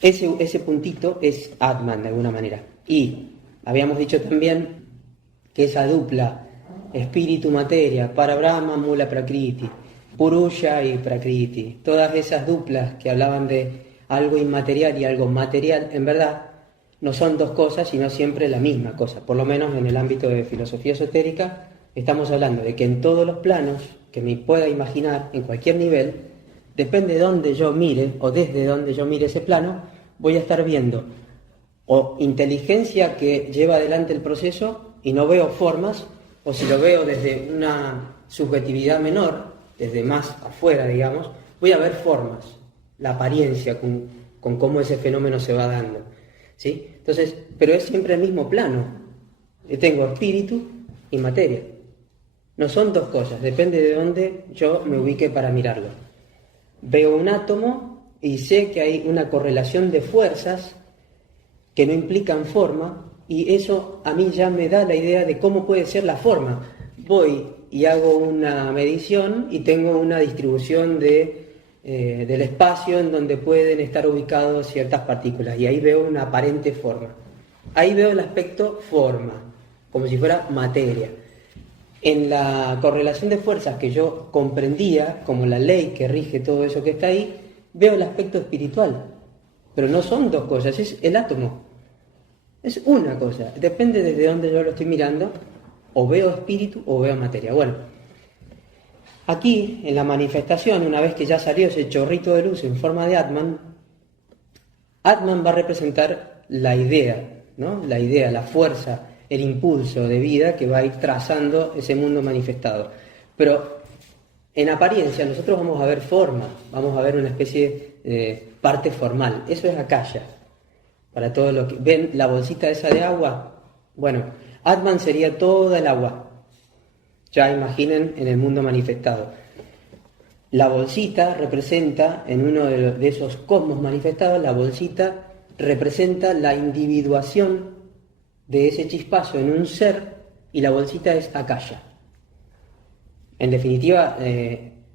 Ese puntito es Atman de alguna manera. Y habíamos dicho también que esa dupla espíritu-materia, para Brahma, Mula Prakriti, Purusha y Prakriti, todas esas duplas que hablaban de algo inmaterial y algo material, en verdad no son dos cosas, sino siempre la misma cosa. Por lo menos en el ámbito de filosofía esotérica estamos hablando de que en todos los planos que me pueda imaginar, en cualquier nivel, depende de dónde yo mire o desde donde yo mire ese plano, voy a estar viendo o inteligencia que lleva adelante el proceso y no veo formas, o si lo veo desde una subjetividad menor, desde más afuera, digamos, voy a ver formas, la apariencia con cómo ese fenómeno se va dando, ¿sí? Entonces, pero es siempre el mismo plano. Yo tengo espíritu y materia. No son dos cosas, depende de dónde yo me ubique para mirarlo. Veo un átomo y sé que hay una correlación de fuerzas que no implican forma, y eso a mí ya me da la idea de cómo puede ser la forma. Voy y hago una medición y tengo una distribución del espacio en donde pueden estar ubicadas ciertas partículas, y ahí veo una aparente forma. Ahí veo el aspecto forma, como si fuera materia. En la correlación de fuerzas que yo comprendía como la ley que rige todo eso que está ahí, veo el aspecto espiritual. Pero no son dos cosas, es el átomo. Es una cosa, depende desde dónde yo lo estoy mirando, o veo espíritu o veo materia. Bueno, aquí en la manifestación, una vez que ya salió ese chorrito de luz en forma de Atman, Atman va a representar la idea, ¿no? La idea, la fuerza, el impulso de vida que va a ir trazando ese mundo manifestado. Pero En apariencia nosotros vamos a ver forma, vamos a ver una especie de parte formal. Eso es Akasha. Para todo lo que ven, la bolsita esa de agua, bueno, Atman sería toda el agua. Ya imaginen en el mundo manifestado. La bolsita representa, en uno de esos cosmos manifestados, la bolsita representa la individuación de ese chispazo en un ser, y la bolsita es Akasha. En definitiva,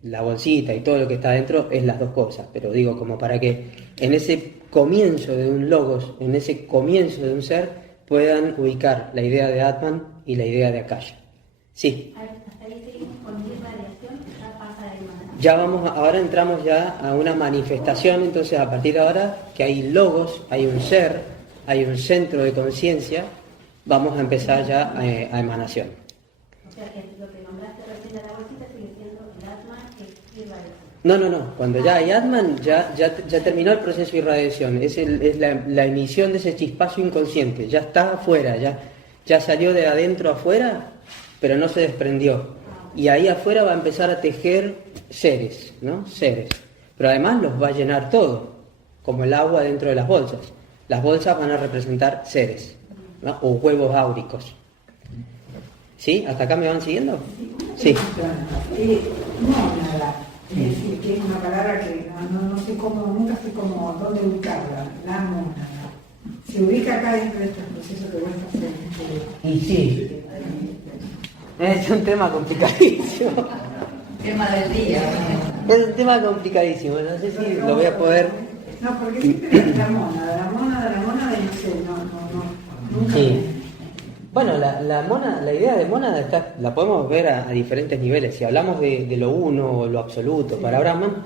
la bolsita y todo lo que está dentro es las dos cosas, pero digo, como para que en ese comienzo de un logos, en ese comienzo de un ser, puedan ubicar la idea de Atman y la idea de Akasha. Sí. Hasta ahí seguimos con irradiación, ya pasa de manera. Ya ahora entramos ya a una manifestación, entonces a partir de ahora que hay logos, hay un ser, hay un centro de conciencia, vamos a empezar ya a emanación. O sea que lo que nombraste recién de la bolsita sigue siendo el Atman, que es irradiación. No. Cuando ya hay Atman, ya terminó el proceso de irradiación. Es la emisión de ese chispazo inconsciente. Ya está afuera, ya salió de adentro afuera, pero no se desprendió. Y ahí afuera va a empezar a tejer seres, ¿no? Seres. Pero además los va a llenar todo, como el agua dentro de las bolsas. Las bolsas van a representar seres, ¿no? O huevos áuricos. ¿Sí? ¿Hasta acá me van siguiendo? Sí. Mónada, es decir, que es una palabra que no sé cómo, nunca sé cómo, dónde ubicarla, la mónada. Se ubica acá dentro de estos procesos que vos estás haciendo. Y sí. Es un tema complicadísimo. Tema del día. Es un tema complicadísimo. No sé si lo voy a poder... No, porque siempre la mónada, y no sé, nunca. Sí. Bueno, la idea de mónada la podemos ver a diferentes niveles. Si hablamos de lo uno o lo absoluto, para Brahman,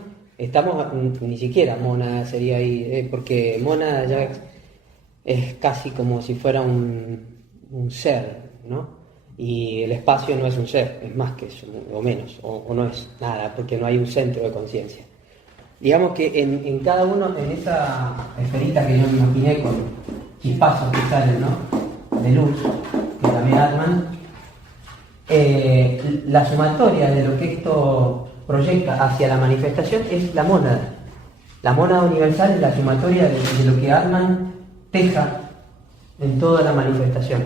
ni siquiera mónada sería ahí, porque mónada ya es casi como si fuera un ser, ¿no? Y el espacio no es un ser, es más que eso, o menos, o no es nada, porque no hay un centro de conciencia. Digamos que en cada uno, en esa esferita que yo me imaginé con chispazos que salen, ¿no?, de luz, que también Atman, la sumatoria de lo que esto proyecta hacia la manifestación es la mónada. La mónada universal es la sumatoria de lo que Atman teja en toda la manifestación.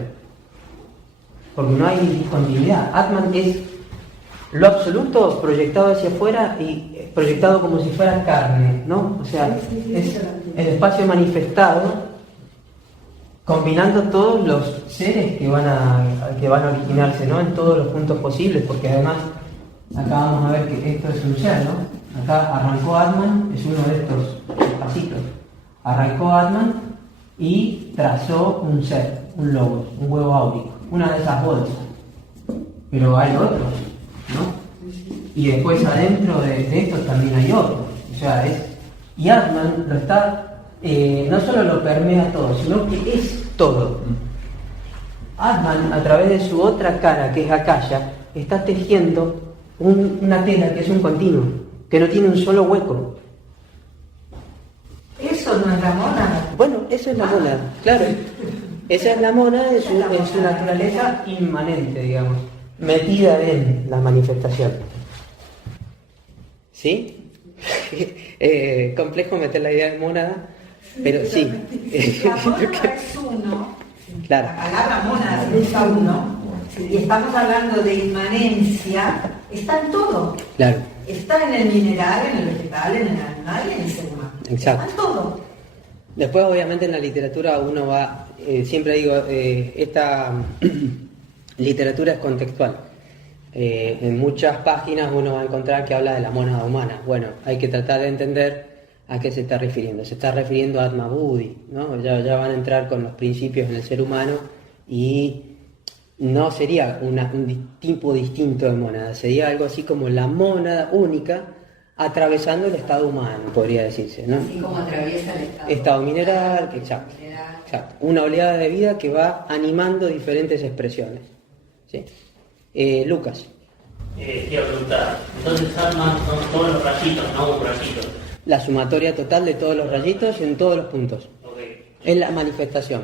Porque no hay discontinuidad. Atman es lo absoluto proyectado hacia afuera y proyectado como si fuera carne, ¿no? O sea, es el espacio manifestado combinando todos los seres que van a originarse, ¿no?, en todos los puntos posibles, porque además acá vamos a ver que esto es un ser, ¿no? Acá arrancó Atman, es uno de estos pasitos. Arrancó Atman y trazó un ser, un logos, un huevo áurico, una de esas bolsas. Pero hay otros, ¿no? Y después adentro de estos también hay otros. O sea, y Atman lo está... no solo lo permea todo, sino que es todo. Atman, a través de su otra cara, que es Akasha, está tejiendo una tela que es un continuo, que no tiene un solo hueco. Eso no es la mónada. Bueno, eso es la mónada, claro. Esa es la mónada en su naturaleza inmanente, digamos, metida en la manifestación. ¿Sí? Complejo meter la idea de mónada. Pero sí. La mónada es uno. Claro. La palabra mónada significa uno. Y estamos hablando de inmanencia. Está en todo. Claro. Está en el mineral, en el vegetal, en el animal y en el ser humano. Exacto. Está en todo. Después, obviamente, en la literatura uno va... siempre digo, esta literatura es contextual. En muchas páginas uno va a encontrar que habla de la mónada humana. Bueno, hay que tratar de entender a qué se está refiriendo. Se está refiriendo a Atma Buddhi, ¿no? Ya van a entrar con los principios en el ser humano y no sería un tipo distinto de mónada, sería algo así como la mónada única atravesando el estado humano, podría decirse, ¿no? Así como atraviesa el estado mineral, exacto. Una oleada de vida que va animando diferentes expresiones. ¿Sí? Lucas. Quiero preguntar, entonces Atman son todos los rayitos, no un rayito. La sumatoria total de todos los rayitos en todos los puntos. Okay. Es la manifestación.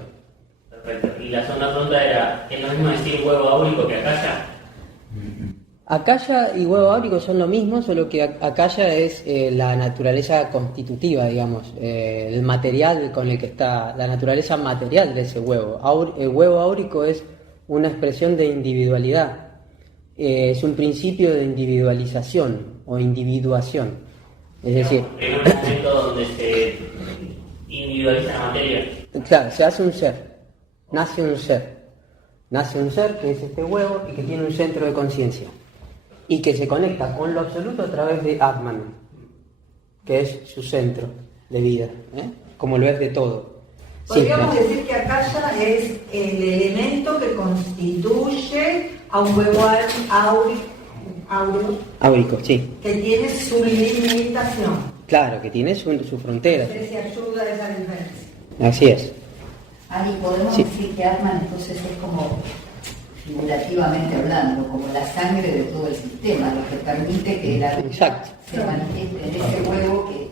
Perfecto. Y la segunda pregunta era, ¿es lo mismo decir huevo áurico que Akasha? Akasha y huevo áurico son lo mismo, solo que Akasha es la naturaleza constitutiva, digamos, el material con el que está, la naturaleza material de ese huevo. El huevo áurico es una expresión de individualidad, es un principio de individualización o individuación. Es decir, en un momento donde se individualiza la materia. Claro, se hace un ser, nace un ser que es este huevo y que tiene un centro de conciencia y que se conecta con lo absoluto a través de Atman, que es su centro de vida, como lo es de todo. Podríamos Simple. decir que Akasha es el elemento que constituye a un huevo áurico Áurico, sí. que tiene su limitación. Claro, que tiene su frontera. No sé si ayuda a esa diferencia. Así es. Ari, podemos Sí. decir que Atman entonces es como, figurativamente hablando, como la sangre de todo el sistema, lo que permite que la vida Exacto. se manifieste en ese huevo que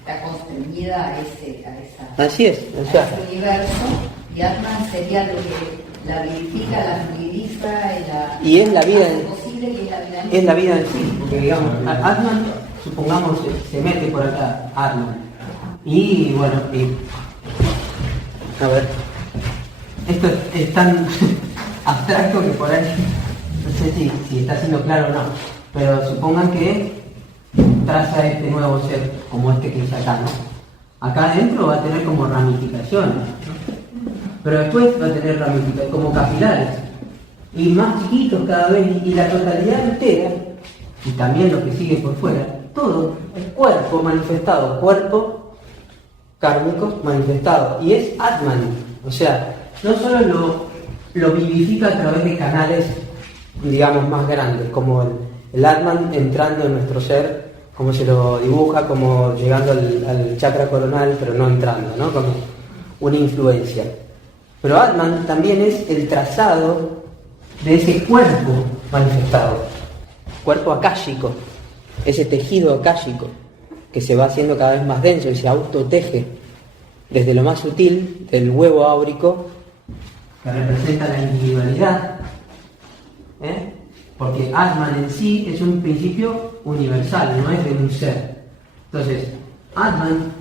está constreñida a esa Así es. O sea, a ese universo, y Atman sería lo que la vivifica, la fluidiza Y es la vida hace en- posible que la vida es la vida en sí, porque digamos, Atman, supongamos, se mete por acá, Atman. Y bueno, a ver, esto es tan abstracto que por ahí, no sé si está siendo claro o no, pero supongan que traza este nuevo ser, como este que dice acá, ¿no? Acá adentro va a tener como ramificaciones, pero después va a tener ramificaciones como capilares, y más chiquitos cada vez, y la totalidad entera, y también lo que sigue por fuera, todo el cuerpo manifestado, cuerpo kármico manifestado, y es Atman, o sea, no solo lo vivifica a través de canales, digamos, más grandes, como el Atman entrando en nuestro ser, como se lo dibuja, como llegando al chakra coronal, pero no entrando, ¿no? Como una influencia. Pero Atman también es el trazado de ese cuerpo manifestado, cuerpo akáshico, ese tejido akáshico que se va haciendo cada vez más denso y se autoteje desde lo más sutil del huevo áurico que representa la individualidad, porque Atman en sí es un principio universal, no es de un ser. Entonces, Atman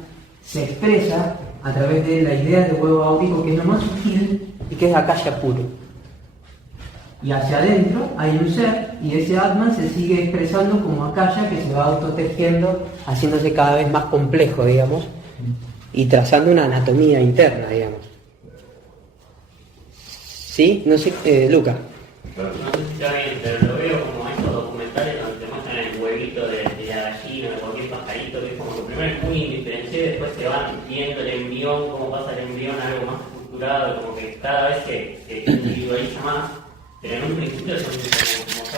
se expresa a través de la idea de huevo áurico, que es lo más sutil y que es Akasha puro. Y hacia adentro hay un ser, y ese Atman se sigue expresando como Akasha, que se va autotejiendo, haciéndose cada vez más complejo, digamos, y trazando una anatomía interna, digamos. ¿Sí? No sé, Luca. No sé si está bien, pero lo veo como estos documentales donde te muestran el huevito de la gallina, de cualquier pajarito, que es como que primero es muy indiferenciado y después se van viendo el embrión, cómo pasa el embrión a algo más estructurado, como que cada vez se individualiza más, pero en un principio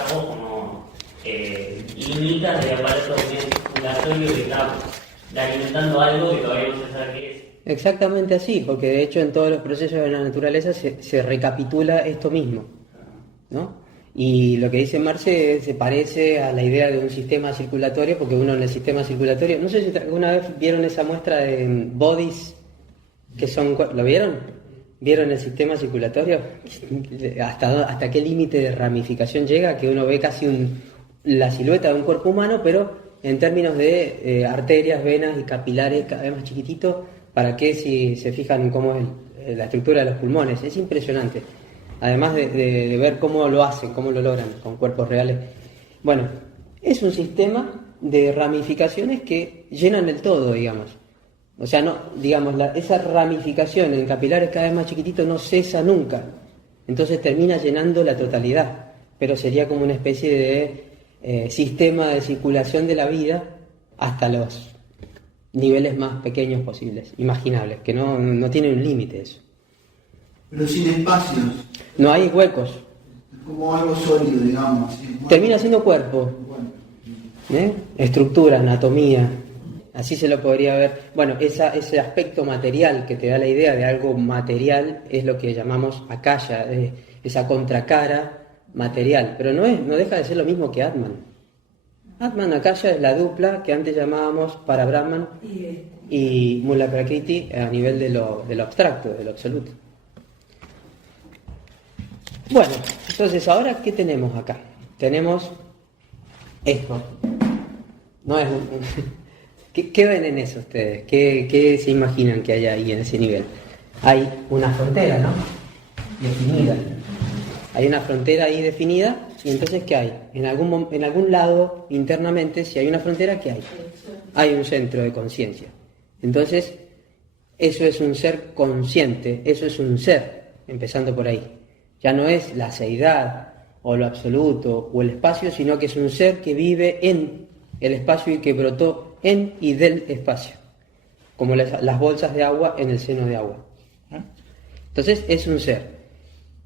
son como limitas de aparato circulatorio que está alimentando algo que todavía no se sabe qué es. Exactamente así, porque de hecho en todos los procesos de la naturaleza se recapitula esto mismo, ¿no? Y lo que dice Marce se parece a la idea de un sistema circulatorio, porque uno en el sistema circulatorio, no sé si alguna vez vieron esa muestra de bodies, que son, ¿lo vieron? ¿Vieron el sistema circulatorio? ¿Hasta qué límite de ramificación llega? Que uno ve casi la silueta de un cuerpo humano, pero en términos de arterias, venas y capilares cada vez más chiquititos. ¿Para qué? Si se fijan en cómo es la estructura de los pulmones. Es impresionante. Además de ver cómo lo hacen, cómo lo logran con cuerpos reales. Bueno, es un sistema de ramificaciones que llenan el todo, digamos. O sea, no, digamos, esa ramificación en capilares cada vez más chiquititos no cesa nunca. Entonces termina llenando la totalidad. Pero sería como una especie de sistema de circulación de la vida hasta los niveles más pequeños posibles, imaginables, que no tienen un límite eso. Pero sin espacios, No hay huecos, como algo sólido, digamos. Así. termina siendo cuerpo, Bueno. estructura, anatomía, así se lo podría ver. Bueno, ese aspecto material que te da la idea de algo material es lo que llamamos Akasha, esa contracara material, pero no deja de ser lo mismo que Atman. Atman Akasha es la dupla que antes llamábamos para Brahman y Mula Prakriti a nivel de lo abstracto, de lo absoluto. Bueno, entonces ahora, ¿qué tenemos acá? Tenemos Esto no es un... ¿Qué ven en eso ustedes? ¿Qué se imaginan que hay ahí en ese nivel? Hay una frontera, ¿no? Definida. Hay una frontera ahí definida, y entonces ¿qué hay? En algún lado, internamente, si hay una frontera, ¿qué hay? Hay un centro de conciencia. Entonces, eso es un ser consciente, eso es un ser, empezando por ahí. Ya no es la seidad, o lo absoluto, o el espacio, sino que es un ser que vive en el espacio y que brotó en y del espacio, como las bolsas de agua en el seno de agua. Entonces es un ser.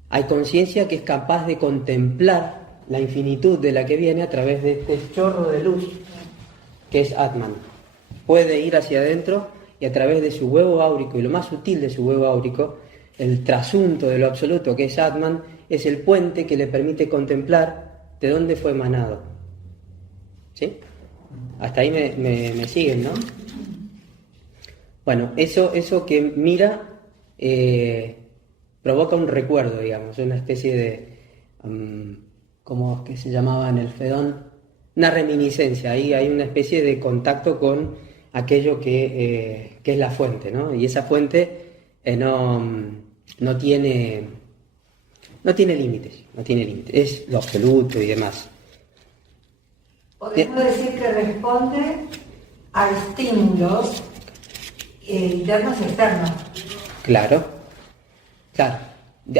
Hay conciencia que es capaz de contemplar la infinitud de la que viene a través de este chorro de luz que es Atman. Puede ir hacia adentro y a través de su huevo áurico, y lo más sutil de su huevo áurico, el trasunto de lo absoluto que es Atman, es el puente que le permite contemplar de dónde fue emanado. ¿Sí? Hasta ahí me siguen, ¿no? Bueno, eso que mira provoca un recuerdo, digamos, una especie de, ¿cómo es que se llamaba en el Fedón? Una reminiscencia, ahí hay una especie de contacto con aquello que es la fuente, ¿no? Y esa fuente no tiene límites, es lo absoluto y demás. Podemos decir que responde a estímulos internos y externos. Claro.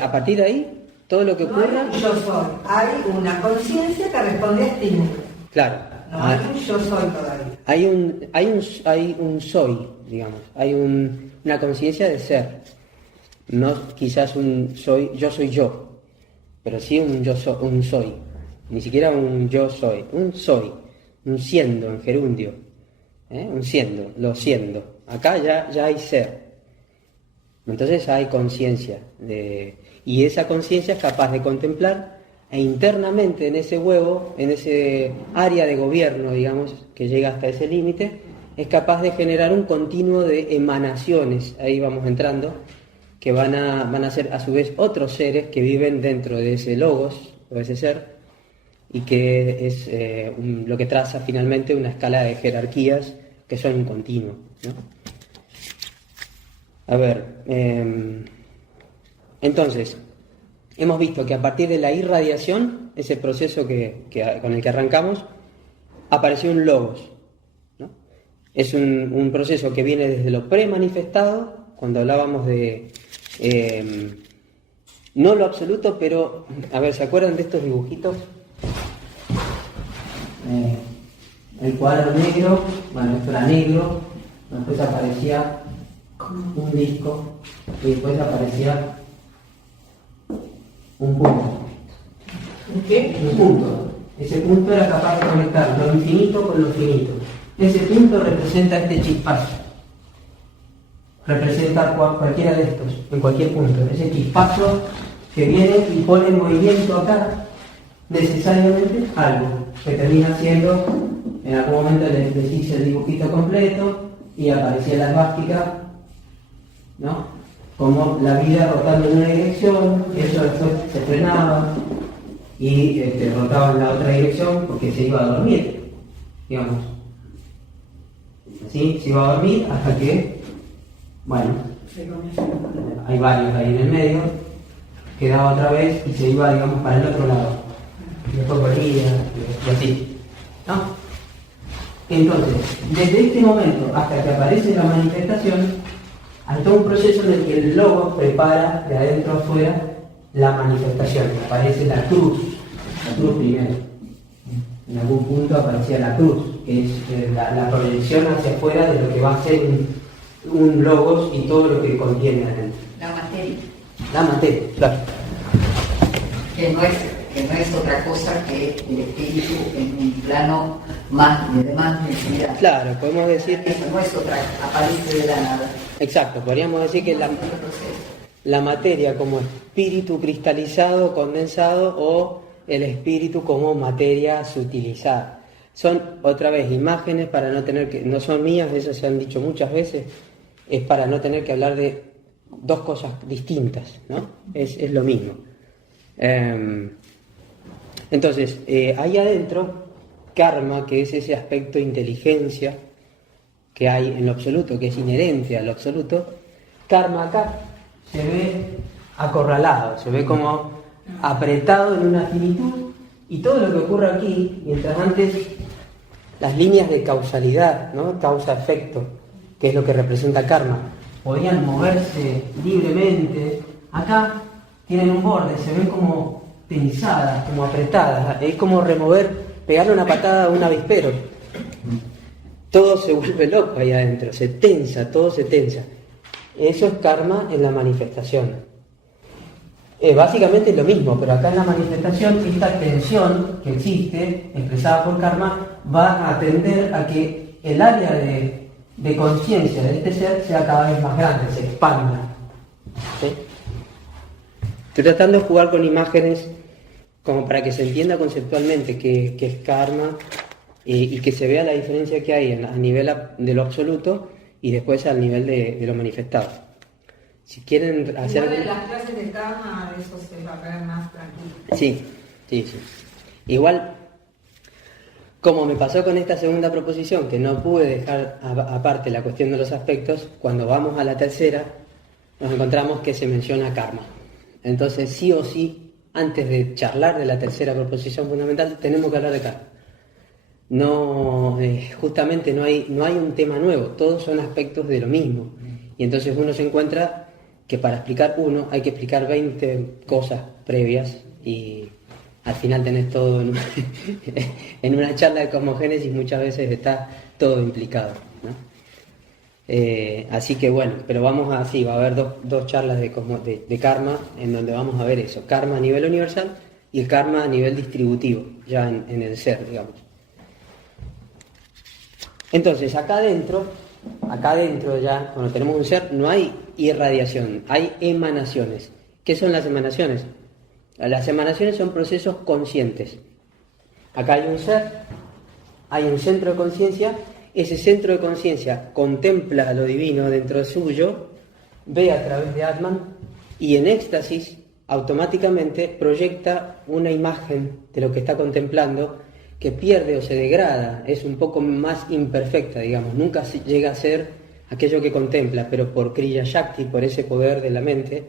A partir de ahí, todo lo que ocurra... No hay un yo soy, hay una conciencia que responde a estímulos. Claro. No hay un yo soy todavía. Hay un soy, digamos, hay una conciencia de ser. No quizás yo soy yo, pero sí un soy. Ni siquiera un yo soy, un soy, un siendo en gerundio, un siendo, lo siendo. Acá ya hay ser. Entonces hay conciencia, y esa conciencia es capaz de contemplar e internamente en ese huevo, en ese área de gobierno, digamos, que llega hasta ese límite, es capaz de generar un continuo de emanaciones, ahí vamos entrando, que van a ser a su vez otros seres que viven dentro de ese logos, o ese ser, y que es lo que traza finalmente una escala de jerarquías que son un continuo, ¿no? A ver, entonces, hemos visto que a partir de la irradiación, ese proceso con el que arrancamos, apareció un logos, ¿no? Es un proceso que viene desde lo premanifestado, cuando hablábamos de no lo absoluto, pero, a ver, ¿se acuerdan de estos dibujitos? El cuadro negro, bueno, esto era negro, después aparecía un disco y después aparecía un punto. ¿Qué? Un punto. Ese punto era capaz de conectar lo infinito con lo finito. Ese punto representa este chispazo. Representa cualquiera de estos, en cualquier punto. Ese chispazo que viene y pone en movimiento acá necesariamente algo que termina siendo, en algún momento les hice el dibujito completo y aparecía la esvástica, ¿no? Como la vida rotando en una dirección, eso después se frenaba y rotaba en la otra dirección porque se iba a dormir, digamos. Así se iba a dormir hasta que, bueno, hay varios ahí en el medio, quedaba otra vez y se iba, digamos, para el otro lado. Y después volvía y así, ¿no? Entonces, desde este momento hasta que aparece la manifestación, hay todo un proceso en el que el logo prepara de adentro a afuera la manifestación. Aparece la cruz primero. En algún punto aparecía la cruz, que es la proyección hacia afuera de lo que va a ser un logos y todo lo que contiene adentro. La materia, claro. Que no es otra cosa que el espíritu en un plano más de densidad. Claro, podemos decir que eso no es otra, aparece de la nada. Exacto, podríamos decir que la materia como espíritu cristalizado, condensado, o el espíritu como materia sutilizada. Son, otra vez, imágenes para no tener que, no son mías, esas se han dicho muchas veces, es para no tener que hablar de dos cosas distintas, ¿no? Es lo mismo. Entonces, ahí adentro karma, que es ese aspecto de inteligencia que hay en lo absoluto, que es inherente a lo absoluto, karma acá se ve acorralado, se ve como apretado en una finitud, y todo lo que ocurre aquí, mientras antes las líneas de causalidad, ¿no? Causa-efecto, que es lo que representa karma, podían moverse libremente, acá tienen un borde, se ven como tenisadas, como apretadas, es como pegarle una patada a un avispero. Todo se vuelve loco ahí adentro, se tensa, todo se tensa. Eso es karma en la manifestación. Básicamente es lo mismo, pero acá en la manifestación esta tensión que existe, expresada por karma, va a tender a que el área de conciencia de este ser sea cada vez más grande, se expanda. ¿Sí? Estoy tratando de jugar con imágenes como para que se entienda conceptualmente qué es karma y que se vea la diferencia que hay a nivel de lo absoluto y después al nivel de lo manifestado. Si quieren hacer... Igual en las clases de karma eso se va a ver más tranquilo. Sí. Igual, como me pasó con esta segunda proposición, que no pude dejar aparte la cuestión de los aspectos, cuando vamos a la tercera, nos encontramos que se menciona karma. Entonces, sí o sí, antes de charlar de la tercera proposición fundamental, tenemos que hablar de karma. No, justamente no hay un tema nuevo, todos son aspectos de lo mismo. Y entonces uno se encuentra que para explicar uno hay que explicar 20 cosas previas y al final tenés todo en una charla de cosmogénesis muchas veces está todo implicado, ¿no? Así que bueno, pero va a haber dos charlas de karma en donde vamos a ver eso, karma a nivel universal y el karma a nivel distributivo, ya en el ser, digamos. Entonces, acá adentro ya, cuando tenemos un ser, no hay irradiación, hay emanaciones. ¿Qué son las emanaciones? Las emanaciones son procesos conscientes. Acá hay un ser, hay un centro de conciencia, ese centro de conciencia contempla lo divino dentro suyo, ve a través de Atman y en éxtasis automáticamente proyecta una imagen de lo que está contemplando que pierde o se degrada, es un poco más imperfecta, digamos, nunca llega a ser aquello que contempla, pero por Kriya Shakti, por ese poder de la mente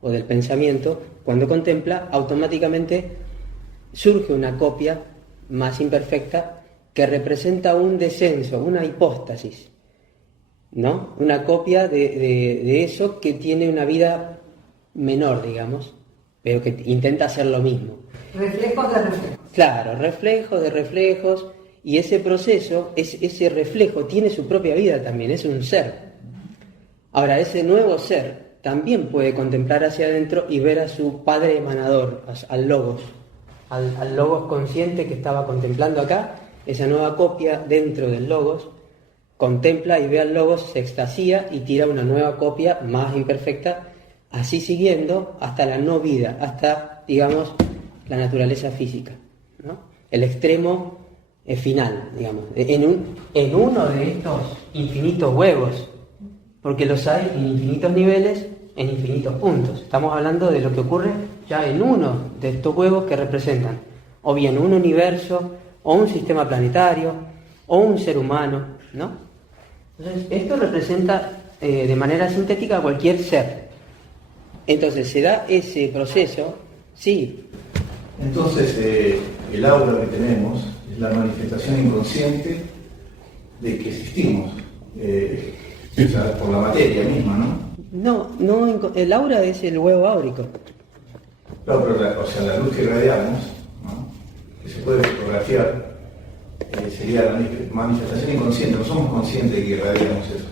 o del pensamiento, cuando contempla, automáticamente surge una copia más imperfecta que representa un descenso, una hipóstasis, ¿no? Una copia de eso que tiene una vida menor, digamos, pero que intenta hacer lo mismo. Reflejos de reflejos. Claro, reflejos de reflejos, y ese proceso, ese reflejo tiene su propia vida también, es un ser. Ahora, ese nuevo ser también puede contemplar hacia adentro y ver a su padre emanador, al logos, al logos consciente que estaba contemplando acá, esa nueva copia dentro del logos, contempla y ve al logos, se extasía y tira una nueva copia más imperfecta, así siguiendo hasta la no vida, hasta, digamos, la naturaleza física, ¿no? El extremo final, digamos, en uno de estos infinitos huevos, porque los hay en infinitos niveles, en infinitos puntos. Estamos hablando de lo que ocurre ya en uno de estos huevos que representan o bien un universo, o un sistema planetario, o un ser humano, ¿no? Entonces, esto representa de manera sintética cualquier ser. Entonces, se da ese proceso, sí. Entonces, el aura que tenemos es la manifestación inconsciente de que existimos, o sea, por la materia misma, ¿no? No, el aura es el huevo áurico. Claro, pero la luz que irradiamos, ¿no? Que se puede fotografiar, sería la manifestación inconsciente, no somos conscientes de que irradiamos eso.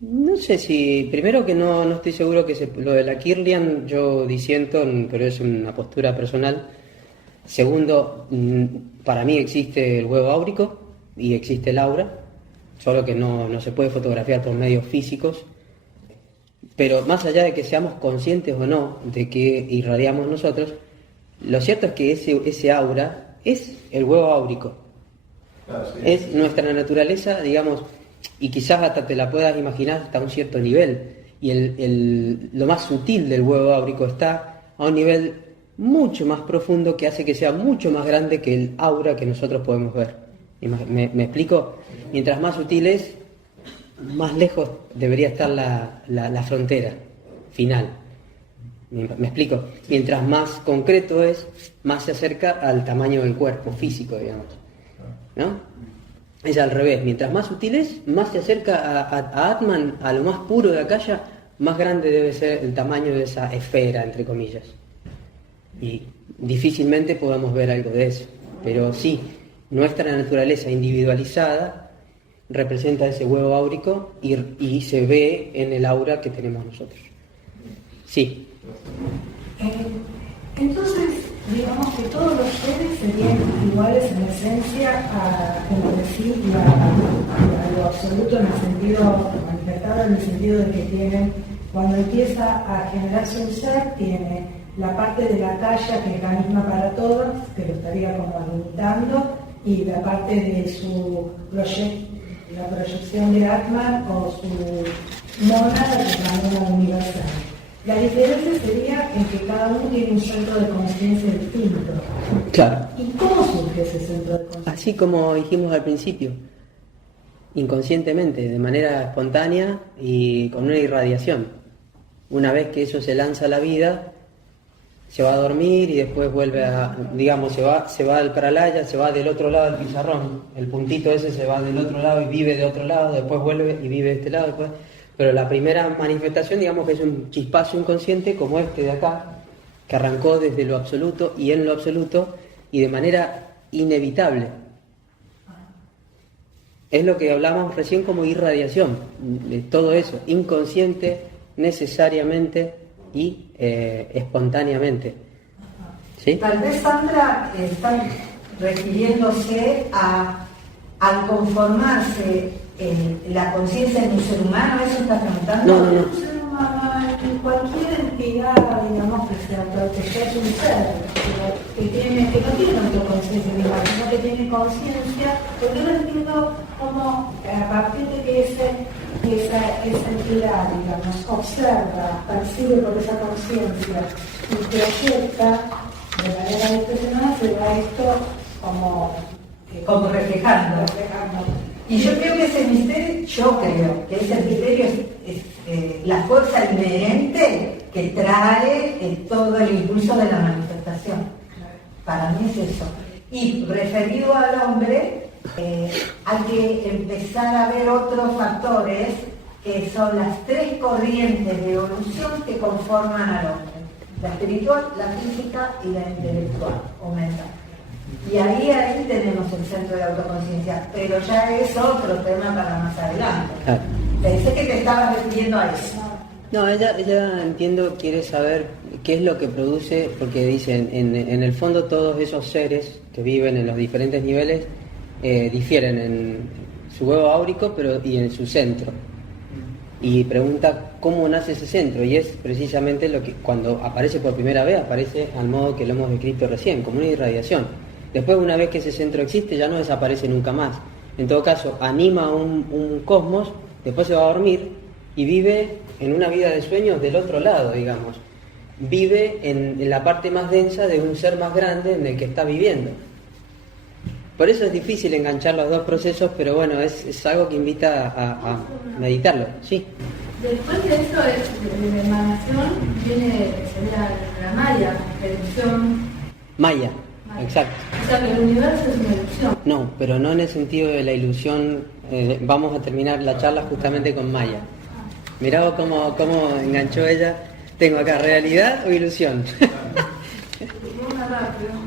No sé si, primero que no estoy seguro que lo de la Kirlian yo disiento, pero es una postura personal. Segundo, para mí existe el huevo áurico y existe el aura, solo que no se puede fotografiar por medios físicos. Pero más allá de que seamos conscientes o no de que irradiamos nosotros, lo cierto es que ese aura es el huevo áurico. Claro, sí. Es nuestra naturaleza, digamos, y quizás hasta te la puedas imaginar hasta un cierto nivel. Y lo más sutil del huevo áurico está a un nivel mucho más profundo que hace que sea mucho más grande que el aura que nosotros podemos ver. ¿Me explico? Mientras más sutil es, más lejos debería estar la frontera final. ¿Me explico? Mientras más concreto es, más se acerca al tamaño del cuerpo físico, digamos, ¿no? Es al revés, mientras más sutil es, más se acerca a Atman, a lo más puro de Akaya, más grande debe ser el tamaño de esa esfera, entre comillas. Y difícilmente podamos ver algo de eso, pero sí, nuestra naturaleza individualizada representa ese huevo áurico y se ve en el aura que tenemos nosotros. Sí. Entonces, digamos que todos los seres serían iguales en esencia como decir, a lo absoluto en el sentido manifestado, en el sentido de que tienen, cuando empieza a generarse un ser, tiene la parte de la talla que es la misma para todos, que lo estaría como limitando, y la parte de la proyección de Atman o su mónada, que es la mónada universal. La diferencia sería en que cada uno tiene un centro de conciencia distinto. Claro. ¿Y cómo surge ese centro de conciencia? Así como dijimos al principio, inconscientemente, de manera espontánea y con una irradiación. Una vez que eso se lanza a la vida, se va a dormir y después vuelve a, digamos, se va al pralaya, se va del otro lado del pizarrón. El puntito ese se va del otro lado y vive de otro lado, después vuelve y vive de este lado, después... Pero la primera manifestación, digamos que es un chispazo inconsciente como este de acá, que arrancó desde lo absoluto y en lo absoluto y de manera inevitable. Es lo que hablamos recién como irradiación, de todo eso, inconsciente, necesariamente y espontáneamente. ¿Sí? Tal vez, Sandra, están refiriéndose al conformarse la conciencia en un ser humano. ¿Eso está preguntando? No. Un ser humano, cualquier entidad, digamos, que sea es un ser, que no tiene autoconciencia, sino que tiene conciencia, pero yo lo entiendo como a partir de que esa entidad, digamos, observa, percibe por esa conciencia y proyecta de manera distorsionada, se va esto como reflejando. Y yo creo que ese misterio, ese misterio es la fuerza inherente que trae todo el impulso de la manifestación. Para mí es eso. Y referido al hombre, hay que empezar a ver otros factores que son las tres corrientes de evolución que conforman al hombre: la espiritual, la física y la intelectual o mental. Y ahí tenemos el centro de autoconciencia, pero ya es otro tema para más adelante. Claro. Pensé que te estabas refiriendo a eso. No, ella entiendo, quiere saber qué es lo que produce, porque dicen, en el fondo todos esos seres que viven en los diferentes niveles difieren en su huevo áurico y en su centro. Y pregunta cómo nace ese centro, y es precisamente lo que cuando aparece por primera vez, aparece al modo que lo hemos descrito recién, como una irradiación. Después, una vez que ese centro existe, ya no desaparece nunca más. En todo caso, anima un cosmos, después se va a dormir y vive en una vida de sueños del otro lado, digamos. Vive en la parte más densa de un ser más grande en el que está viviendo. Por eso es difícil enganchar los dos procesos, pero bueno, es algo que invita a meditarlo. Sí. Después de eso, de la emanación, sería la Maya, la ilusión. Maya. Exacto. O sea, que el universo es una ilusión. No, pero no en el sentido de la ilusión. Vamos a terminar la charla justamente con Maya. Mirá vos cómo enganchó ella. Tengo acá, ¿realidad o ilusión?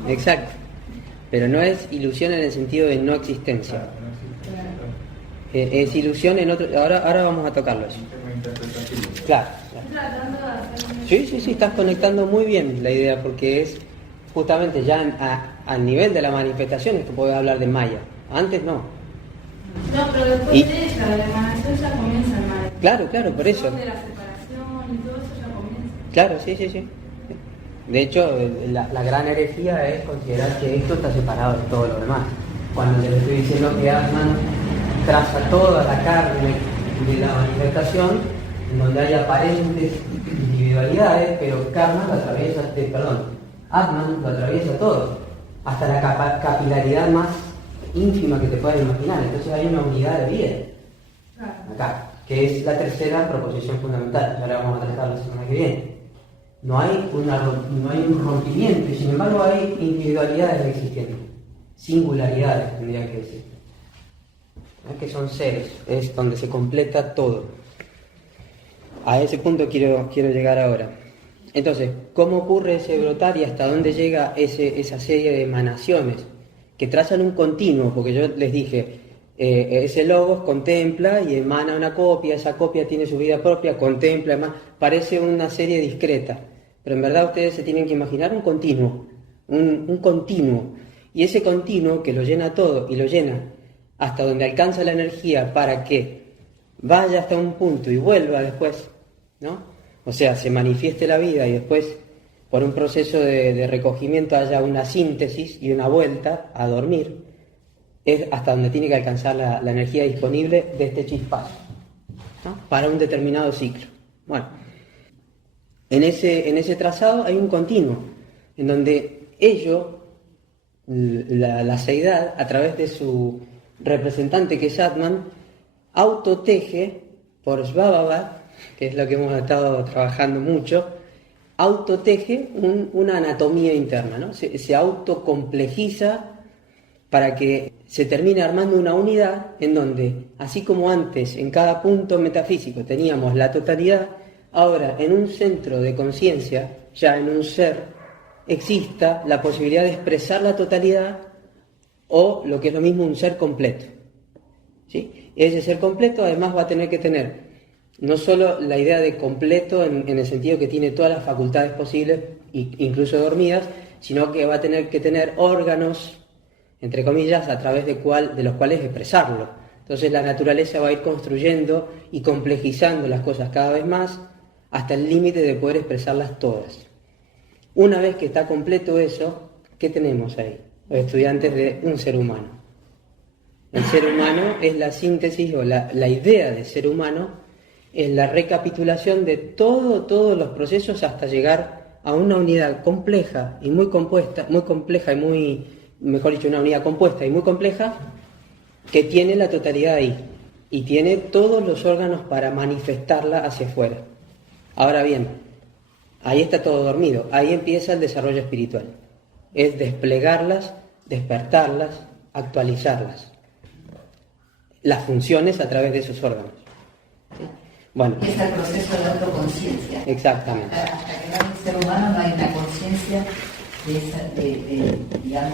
Exacto. Pero no es ilusión en el sentido de no existencia. Es ilusión en otro... Ahora vamos a tocarlo eso. Claro. Sí, estás conectando muy bien la idea, porque es... Justamente ya al nivel de la manifestación es que podés hablar de Maya. Antes no. No, pero después de ella, la emanación ya comienza en Maya. Claro, por eso. De la separación y todo eso ya comienza. Claro, sí. De hecho, la gran herejía es considerar que esto está separado de todo lo demás. Cuando le estoy diciendo que Atman traza toda la carne de la manifestación, en donde hay aparentes individualidades, pero karma Atman lo atraviesa todo, hasta la capilaridad más ínfima que te puedas imaginar. Entonces hay una unidad de vida acá, que es la tercera proposición fundamental, que ahora vamos a tratar la semana que viene. No hay un rompimiento, y sin embargo hay individualidades existiendo, singularidades tendría que decir, que son seres, es donde se completa todo. A ese punto quiero llegar ahora. Entonces, ¿cómo ocurre ese brotar y hasta dónde llega esa serie de emanaciones que trazan un continuo? Porque yo les dije, ese logos contempla y emana una copia, esa copia tiene su vida propia, contempla, parece una serie discreta, pero en verdad ustedes se tienen que imaginar un continuo, un continuo, y ese continuo que lo llena todo y lo llena hasta donde alcanza la energía para que vaya hasta un punto y vuelva después, ¿no? O sea, se manifieste la vida y después, por un proceso de recogimiento, haya una síntesis y una vuelta a dormir, es hasta donde tiene que alcanzar la energía disponible de este chispazo, ¿no? Para un determinado ciclo. Bueno, en ese trazado hay un continuo, en donde la seidad, a través de su representante que es Atman, autoteje por Svabhava, que es lo que hemos estado trabajando mucho, autoteje una anatomía interna, ¿no? Se autocomplejiza para que se termine armando una unidad en donde, así como antes en cada punto metafísico teníamos la totalidad, ahora en un centro de conciencia, ya en un ser, exista la posibilidad de expresar la totalidad o, lo que es lo mismo, un ser completo, ¿sí? Ese ser completo además va a tener que tener no solo la idea de completo en el sentido que tiene todas las facultades posibles, incluso dormidas, sino que va a tener que tener órganos, entre comillas, a través de los cuales expresarlo. Entonces la naturaleza va a ir construyendo y complejizando las cosas cada vez más hasta el límite de poder expresarlas todas. Una vez que está completo eso, ¿qué tenemos ahí? Los estudiantes de un ser humano. El ser humano es la síntesis o la idea de ser humano, es la recapitulación de todos los procesos hasta llegar a una unidad compleja y muy compuesta, muy compleja y mejor dicho, una unidad compuesta y muy compleja que tiene la totalidad ahí y tiene todos los órganos para manifestarla hacia afuera. Ahora bien, ahí está todo dormido, ahí empieza el desarrollo espiritual. Es desplegarlas, despertarlas, actualizarlas. Las funciones a través de esos órganos. ¿Sí? Bueno. Es el proceso de autoconciencia. Exactamente. Hasta que no hay un ser humano no hay una conciencia digamos,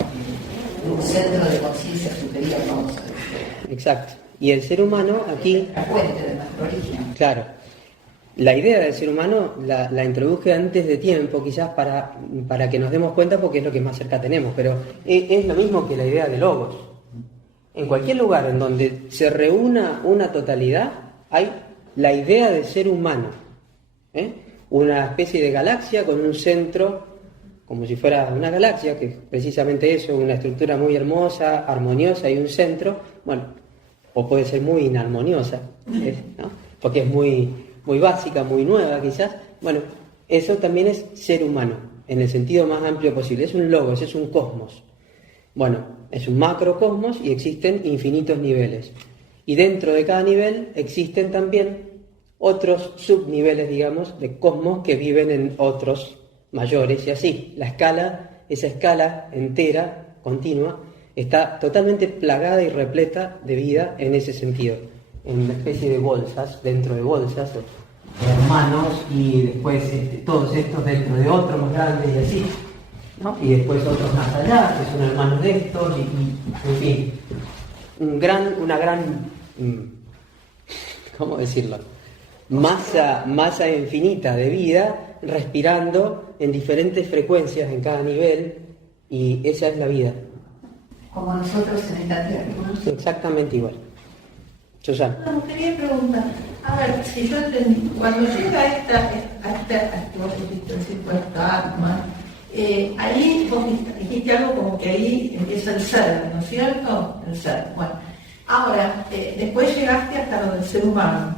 de un centro de conciencia superior, vamos a decir. Exacto. Y el ser humano aquí... La fuente de nuestro origen. Claro. La idea del ser humano la introduje antes de tiempo, quizás para que nos demos cuenta, porque es lo que más cerca tenemos, pero es lo mismo que la idea de logos. En cualquier lugar en donde se reúna una totalidad, hay la idea de ser humano, una especie de galaxia con un centro, como si fuera una galaxia, que es precisamente eso, una estructura muy hermosa, armoniosa y un centro, bueno, o puede ser muy inarmoniosa, ¿no? Porque es muy básica, muy nueva quizás. Bueno, eso también es ser humano, en el sentido más amplio posible, es un logos, es un cosmos. Bueno, es un macrocosmos y existen infinitos niveles. Y dentro de cada nivel existen también otros subniveles, digamos, de cosmos que viven en otros mayores y así. Esa escala entera, continua, está totalmente plagada y repleta de vida en ese sentido. En una especie de bolsas, dentro de bolsas, hermanos y después todos estos dentro de otros más grandes y así, ¿no? Y después otros más allá, que son hermanos de estos y en fin. Una gran, ¿cómo decirlo? Masa infinita de vida respirando en diferentes frecuencias en cada nivel, y esa es la vida. Como nosotros en esta tierra, ¿no? Exactamente igual. Susana. No, quería preguntar, a ver, si yo entendí, cuando llega a vos dijiste el circuito Atman, ahí vos dijiste algo como que ahí empieza el ser, ¿no es cierto? El ser. Bueno, ahora, después llegaste hasta lo del ser humano.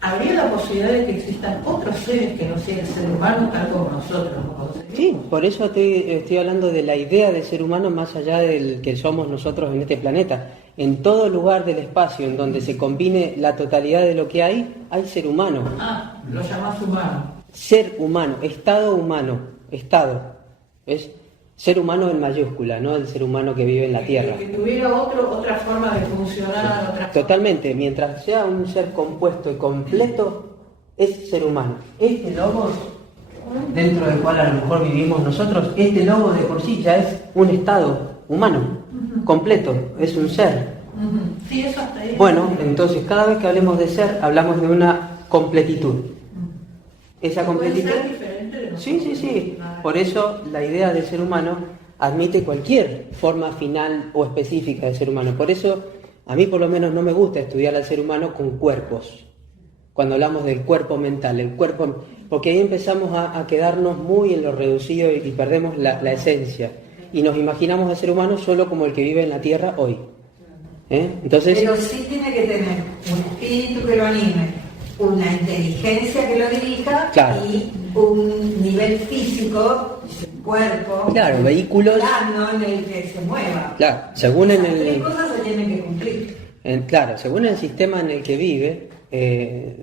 habría la posibilidad de que existan otros seres que no sean el ser humano, tal como nosotros lo concebimos. Sí, por eso estoy hablando de la idea de ser humano más allá del que somos nosotros en este planeta. En todo lugar del espacio en donde se combine la totalidad de lo que hay ser humano. Ah, lo llamás humano. Ser humano, estado humano, estado. Es ser humano en mayúscula, no el ser humano que vive en la Tierra. Que tuviera otra forma de funcionar. Totalmente, mientras sea un ser compuesto y completo, es ser humano. Este logo, dentro del cual a lo mejor vivimos nosotros, este logo de por sí ya es un estado humano, completo, es un ser. Sí, eso hasta ahí. Bueno, entonces cada vez que hablemos de ser, hablamos de una completitud. Esa completitud... ¿Puede ser diferente de nosotros? Sí. Por eso la idea de ser humano admite cualquier forma final o específica de ser humano. Por eso a mí por lo menos no me gusta estudiar al ser humano con cuerpos. Cuando hablamos del cuerpo mental, el cuerpo, porque ahí empezamos a quedarnos muy en lo reducido y perdemos la esencia. Y nos imaginamos al ser humano solo como el que vive en la Tierra hoy. Entonces, pero sí tiene que tener un espíritu que lo anime, una inteligencia que lo dirija, claro, y un nivel físico, cuerpo, claro, vehículos, plano en el que se mueva. Claro, según en el... Tres cosas se tienen que cumplir. Claro, según el sistema en el que vive,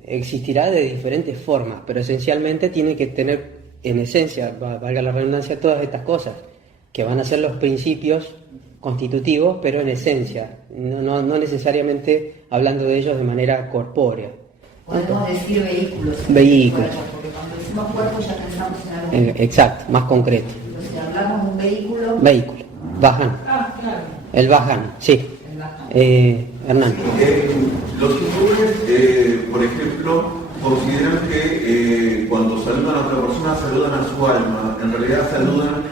existirá de diferentes formas, pero esencialmente tiene que tener, en esencia, valga la redundancia, todas estas cosas, que van a ser los principios constitutivos, pero en esencia, no necesariamente hablando de ellos de manera corpórea. Podemos decir vehículos. Vehículos. Porque cuando decimos cuerpo ya pensamos en algo. Exacto, más concreto. Entonces, si hablamos de un vehículo. Vehículo. Vahan. Claro. El Vahan, sí. Hernán. Los hindúes, por ejemplo, consideran que cuando saludan a otra persona, saludan a su alma. En realidad saludan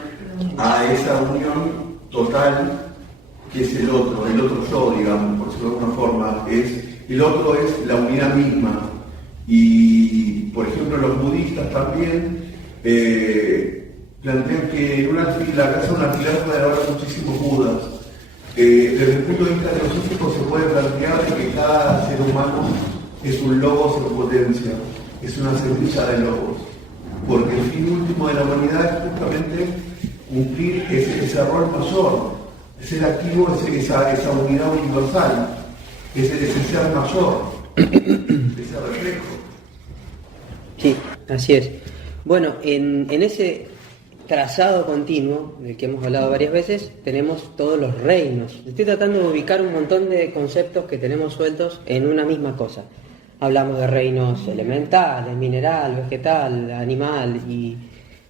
a esa unión total que es el otro yo, digamos, por decirlo de alguna forma. El otro es la unidad misma. Y, por ejemplo, los budistas también plantean que en la casa de un alfiler puede haber muchísimos budas. Desde el punto de vista filosófico se puede plantear que cada ser humano es un logos en potencia, es una semilla de logos, porque el fin último de la humanidad es justamente cumplir ese rol mayor, ser activo, esa unidad universal, ese ser mayor, ese reflejo. Sí, así es. Bueno, en ese trazado continuo, del que hemos hablado varias veces, tenemos todos los reinos. Estoy tratando de ubicar un montón de conceptos que tenemos sueltos en una misma cosa. Hablamos de reinos elementales, mineral, vegetal, animal, y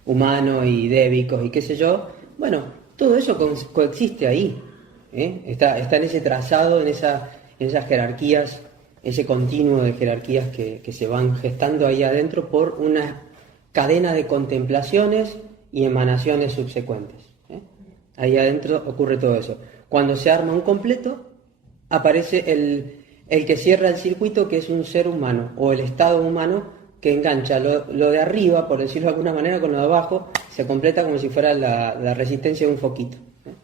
humano, y débicos, y qué sé yo. Bueno, todo eso coexiste ahí. Está en ese trazado, en esas jerarquías, ese continuo de jerarquías que se van gestando ahí adentro por una cadena de contemplaciones y emanaciones subsecuentes. Ahí adentro ocurre todo eso. Cuando se arma un completo, aparece el que cierra el circuito, que es un ser humano, o el estado humano, que engancha lo de arriba, por decirlo de alguna manera, con lo de abajo, se completa como si fuera la resistencia de un foquito.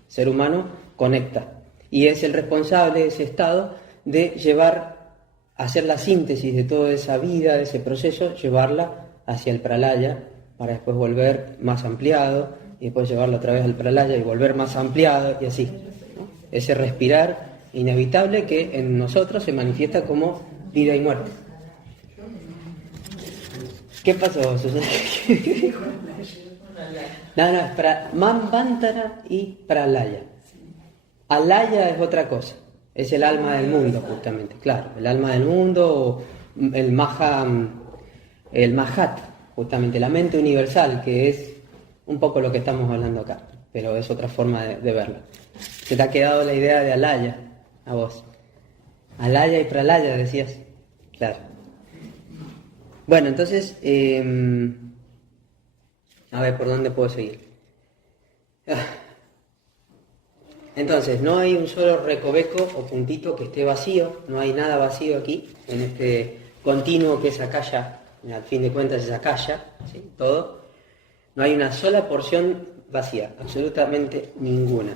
Ser humano conecta, y es el responsable de ese estado de hacer la síntesis de toda esa vida, de ese proceso, llevarla hacia el pralaya, para después volver más ampliado, y después llevarlo otra vez al pralaya y volver más ampliado, y así, ¿no? Ese respirar inevitable que en nosotros se manifiesta como vida y muerte. ¿Qué pasó, Susana? No, es para Manvantara y Pralaya. Alaya es otra cosa, es el alma del mundo, justamente, claro, el alma del mundo, o el Mahat, justamente la mente universal, que es un poco lo que estamos hablando acá, pero es otra forma de verlo. ¿Se te ha quedado la idea de Alaya a vos? Alaya y Pralaya, decías. Claro. Bueno, entonces, a ver, ¿por dónde puedo seguir? Entonces, no hay un solo recoveco o puntito que esté vacío, no hay nada vacío aquí, en este continuo que es Akasha. Al fin de cuentas es Akasha, ¿sí? Todo. No hay una sola porción vacía, absolutamente ninguna.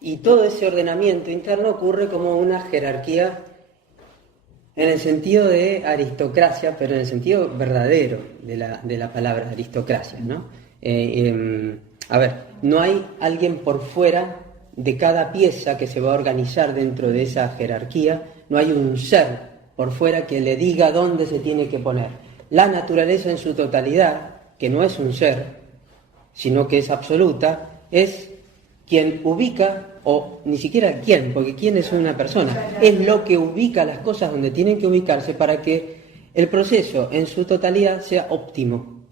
Y todo ese ordenamiento interno ocurre como una jerarquía En el sentido de aristocracia, pero en el sentido verdadero de la palabra aristocracia, ¿no? A ver, no hay alguien por fuera de cada pieza que se va a organizar dentro de esa jerarquía, no hay un ser por fuera que le diga dónde se tiene que poner. La naturaleza en su totalidad, que no es un ser, sino que es absoluta, es quien ubica, o ni siquiera quién, porque quién es una persona, es lo que ubica las cosas donde tienen que ubicarse para que el proceso en su totalidad sea óptimo.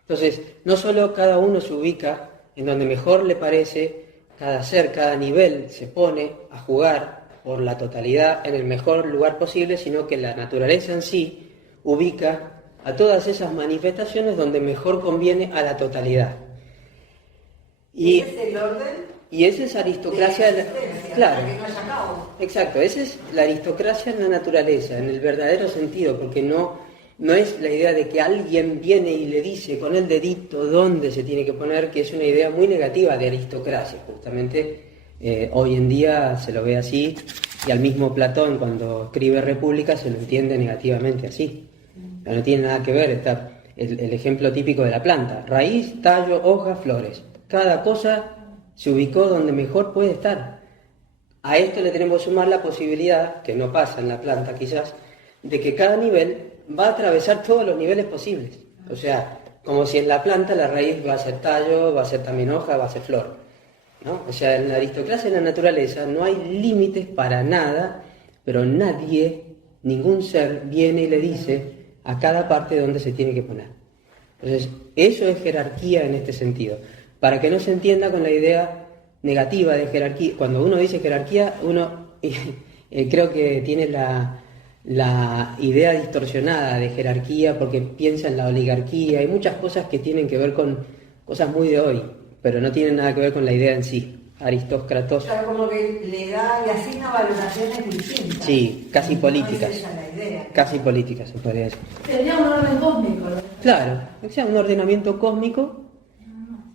Entonces, no solo cada uno se ubica en donde mejor le parece, cada ser, cada nivel se pone a jugar por la totalidad en el mejor lugar posible, sino que la naturaleza en sí ubica a todas esas manifestaciones donde mejor conviene a la totalidad. Y ese es el orden. Y esa es aristocracia, claro, para que no haya caos. exacto, esa es la aristocracia en la naturaleza, en el verdadero sentido, porque no es la idea de que alguien viene y le dice con el dedito dónde se tiene que poner, que es una idea muy negativa de aristocracia, justamente hoy en día se lo ve así, y al mismo Platón cuando escribe República se lo entiende negativamente así, no tiene nada que ver, está el ejemplo típico de la planta, raíz, tallo, hoja, flores, cada cosa se ubicó donde mejor puede estar. A esto le tenemos que sumar la posibilidad, que no pasa en la planta quizás, de que cada nivel va a atravesar todos los niveles posibles. O sea, como si en la planta la raíz va a ser tallo, va a ser también hoja, va a ser flor, ¿no? O sea, en la aristocracia y en la naturaleza no hay límites para nada, pero nadie, ningún ser, viene y le dice a cada parte dónde se tiene que poner. Entonces, eso es jerarquía en este sentido. Para que no se entienda con la idea negativa de jerarquía. Cuando uno dice jerarquía, uno creo que tiene la idea distorsionada de jerarquía porque piensa en la oligarquía. Hay muchas cosas que tienen que ver con cosas muy de hoy, pero no tienen nada que ver con la idea en sí. Aristócratos. Claro, como que le da y asigna valoraciones distintas. Sí, casi políticas. No es esa la idea. Casi políticas se podría decir. Sería un orden cósmico. Claro, o sea, un ordenamiento cósmico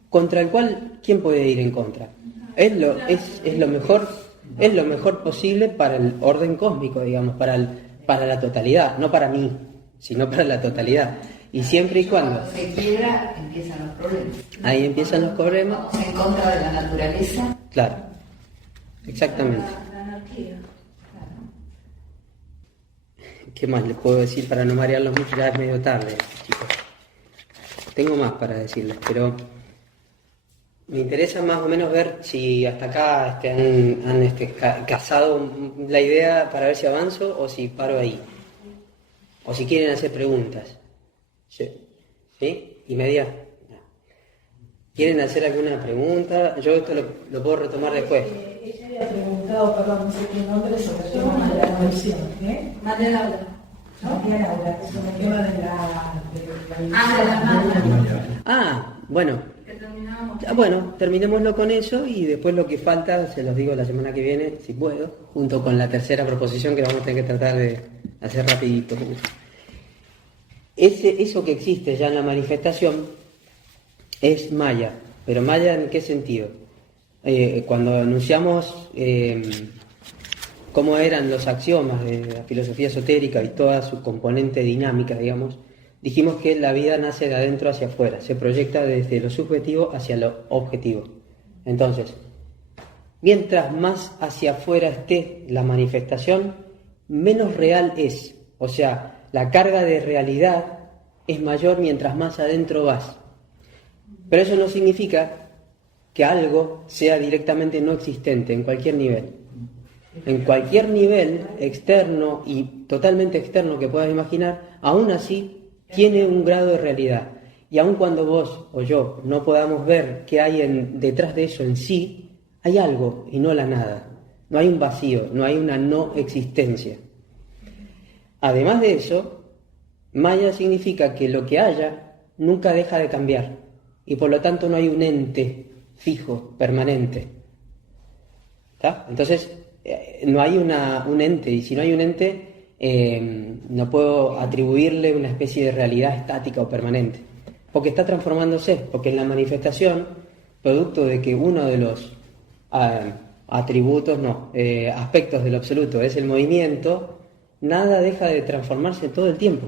contra el cual, ¿quién puede ir en contra? Es lo mejor posible para el orden cósmico, digamos, para la totalidad, no para mí, sino para la totalidad. Y siempre y cuando se quiebra, empiezan los problemas. Ahí empiezan los problemas. Vamos en contra de la naturaleza. Claro, exactamente. La anarquía. ¿Qué más les puedo decir para no marearlos mucho? Ya es medio tarde, chicos. Tengo más para decirles, pero me interesa más o menos ver si hasta acá han casado la idea para ver si avanzo o si paro ahí. O si quieren hacer preguntas. ¿Sí? ¿Y media? No. ¿Quieren hacer alguna pregunta? Yo esto lo puedo retomar después. Ella había preguntado, perdón, no sé qué nombre, sobre el tema de la cohesión. María Laura. ¿No? María Laura, es un tema de la de la malla. Bueno. Que terminábamos. Bueno, terminémoslo con eso y después lo que falta se los digo la semana que viene, si puedo, junto con la tercera proposición que vamos a tener que tratar de hacer rapidito. Eso que existe ya en la manifestación es maya, pero maya ¿en qué sentido? Cuando anunciamos cómo eran los axiomas de la filosofía esotérica y toda su componente dinámica, digamos, dijimos que la vida nace de adentro hacia afuera, se proyecta desde lo subjetivo hacia lo objetivo. Entonces, mientras más hacia afuera esté la manifestación, menos real es. O sea, la carga de realidad es mayor mientras más adentro vas. Pero eso no significa que algo sea directamente no existente en cualquier nivel. En cualquier nivel externo y totalmente externo que puedas imaginar, aún así tiene un grado de realidad. Y aun cuando vos o yo no podamos ver qué hay detrás de eso en sí, hay algo y no la nada. No hay un vacío, no hay una no existencia. Además de eso, maya significa que lo que haya nunca deja de cambiar y por lo tanto no hay un ente fijo, permanente. ¿Está? Entonces, no hay un ente, y si no hay un ente, no puedo atribuirle una especie de realidad estática o permanente, porque está transformándose, porque en la manifestación, producto de que uno de los aspectos del absoluto es el movimiento, nada deja de transformarse todo el tiempo.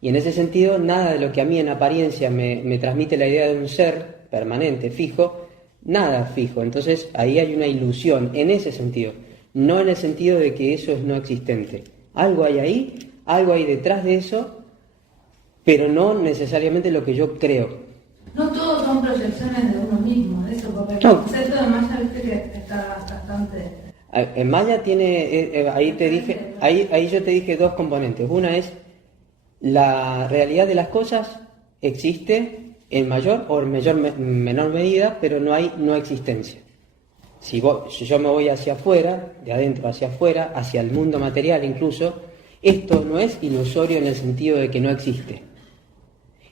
Y en ese sentido, nada de lo que a mí en apariencia me transmite la idea de un ser permanente, fijo, nada fijo. Entonces ahí hay una ilusión, en ese sentido. No en el sentido de que eso es no existente. Algo hay ahí, algo hay detrás de eso, pero no necesariamente lo que yo creo. No todos son proyecciones de uno mismo, eso, porque el No. concepto de Maya, viste que está bastante... En Maya tiene, ahí yo te dije dos componentes. Una es la realidad de las cosas existe en mayor o en menor medida, pero no hay no existencia. Si yo me voy hacia afuera, de adentro hacia afuera, hacia el mundo material incluso, esto no es ilusorio en el sentido de que no existe.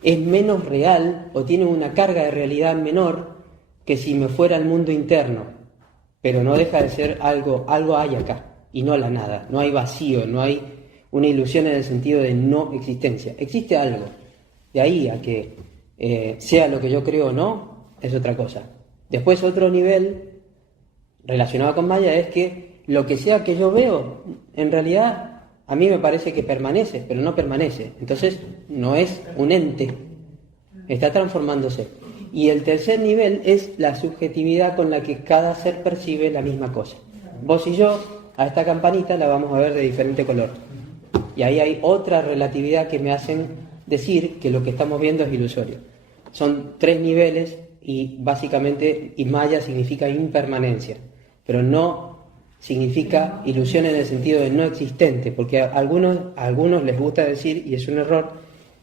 Es menos real o tiene una carga de realidad menor que si me fuera al mundo interno. Pero no deja de ser algo hay acá, y no la nada. No hay vacío, no hay una ilusión en el sentido de no existencia. Existe algo. De ahí a que sea lo que yo creo o no, es otra cosa. Después otro nivel relacionado con Maya es que lo que sea que yo veo, en realidad a mí me parece que permanece, pero no permanece. Entonces no es un ente, está transformándose. Y el tercer nivel es la subjetividad con la que cada ser percibe la misma cosa. Vos y yo, a esta campanita la vamos a ver de diferente color. Y ahí hay otra relatividad que me hacen decir que lo que estamos viendo es ilusorio. Son 3 niveles y básicamente, y Maya significa impermanencia, pero no significa ilusión en el sentido de no existente, porque a algunos les gusta decir, y es un error,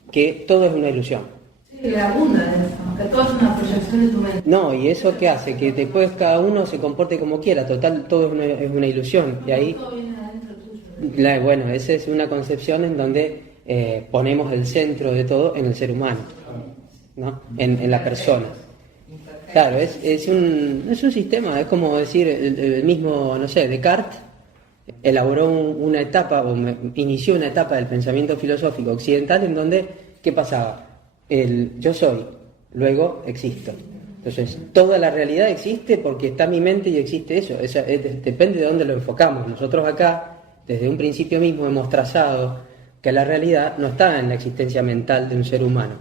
que todo es una ilusión. Sí, le abunda eso, que todo es una proyección de tu mente. No, y eso ¿qué hace? Que después cada uno se comporte como quiera, total, todo es una ilusión. Y ahí, Todo viene de adentro tuyo. bueno, esa es una concepción en donde ponemos el centro de todo en el ser humano, ¿no? En la persona. Claro, es un sistema, es como decir, el mismo, no sé, Descartes elaboró una etapa, inició una etapa del pensamiento filosófico occidental en donde, ¿qué pasaba? El yo soy, luego existo. Entonces, toda la realidad existe porque está mi mente y existe eso. Depende de dónde lo enfocamos. Nosotros acá, desde un principio mismo, hemos trazado que la realidad no está en la existencia mental de un ser humano.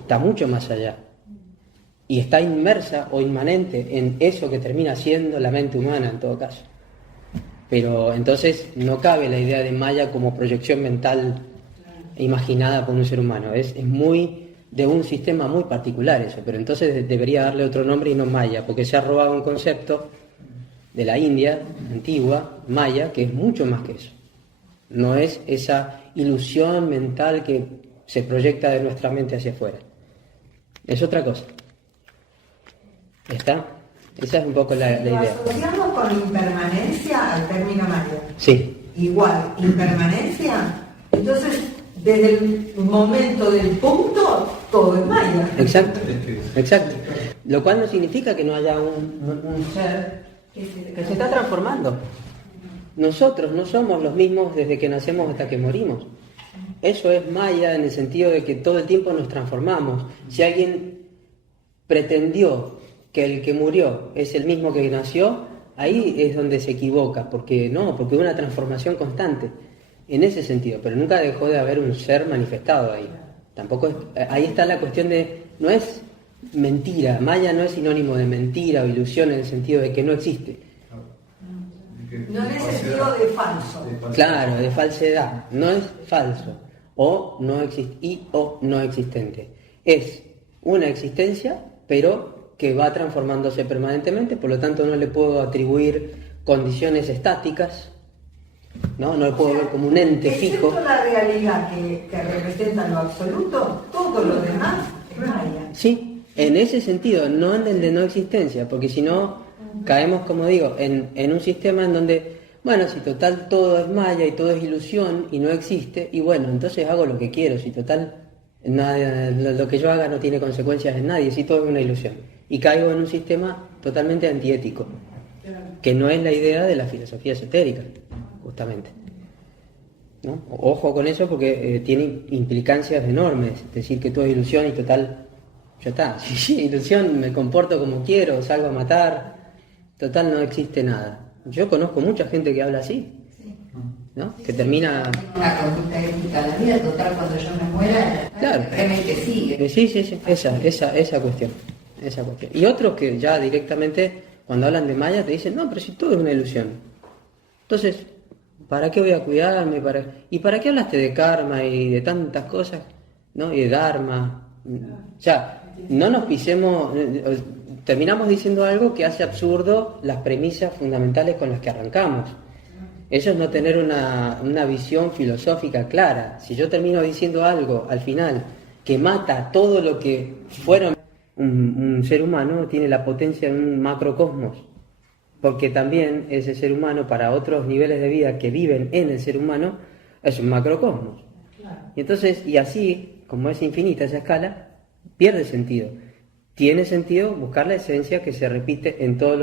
Está mucho más allá. Y está inmersa o inmanente en eso que termina siendo la mente humana, en todo caso. Pero entonces no cabe la idea de Maya como proyección mental imaginada por un ser humano. Es muy de un sistema muy particular eso, pero entonces debería darle otro nombre y no Maya, porque se ha robado un concepto de la India antigua, Maya, que es mucho más que eso. No es esa ilusión mental que se proyecta de nuestra mente hacia afuera. Es otra cosa. ¿Está? Esa es un poco la idea. Lo asociamos con impermanencia al término Maya. Sí. Igual, impermanencia, entonces desde el momento del punto, todo es Maya. Exacto, exacto. Lo cual no significa que no haya un ser que se está transformando. Nosotros no somos los mismos desde que nacemos hasta que morimos. Eso es Maya en el sentido de que todo el tiempo nos transformamos. Si alguien pretendió que el que murió es el mismo que nació, ahí es donde se equivoca, porque es una transformación constante. En ese sentido, pero nunca dejó de haber un ser manifestado ahí. Tampoco ahí está la cuestión de, no es mentira, Maya no es sinónimo de mentira o ilusión en el sentido de que no existe. No en el sentido de falso. Claro, de falsedad, no es falso, o no existente. Es una existencia, pero que va transformándose permanentemente, por lo tanto no le puedo atribuir condiciones estáticas. No le puedo ver como un ente fijo. Excepto la realidad que representa lo absoluto, todo lo demás es Maya. Sí, en ese sentido, no en el de no existencia, porque si no, caemos, como digo, en un sistema en donde, bueno, si total todo es Maya y todo es ilusión y no existe, y bueno, entonces hago lo que quiero, si total lo que yo haga no tiene consecuencias en nadie, si todo es una ilusión. Y caigo en un sistema totalmente antiético, que no es la idea de la filosofía esotérica. Justamente, ¿no? Ojo con eso porque tiene implicancias enormes, decir que todo es ilusión y total, ya está, sí, ilusión, me comporto como quiero, salgo a matar, total no existe nada. Yo conozco mucha gente que habla así, ¿no? Que termina... Una conducta ética a la vida, total, cuando yo me muera, Claro. realmente sigue. Sí, esa cuestión. Y otros que ya directamente, cuando hablan de Maya, te dicen, no, pero si todo es una ilusión. Entonces, ¿para qué voy a cuidarme? ¿Y para qué hablaste de karma y de tantas cosas? ¿No? Y de dharma. O sea, no nos pisemos, terminamos diciendo algo que hace absurdo las premisas fundamentales con las que arrancamos. Eso es no tener una visión filosófica clara. Si yo termino diciendo algo al final que mata todo lo que fueron, un ser humano tiene la potencia de un macrocosmos, porque también ese ser humano, para otros niveles de vida que viven en el ser humano, es un macrocosmos. Y entonces, y así, como es infinita esa escala, pierde sentido. Tiene sentido buscar la esencia que se repite en todos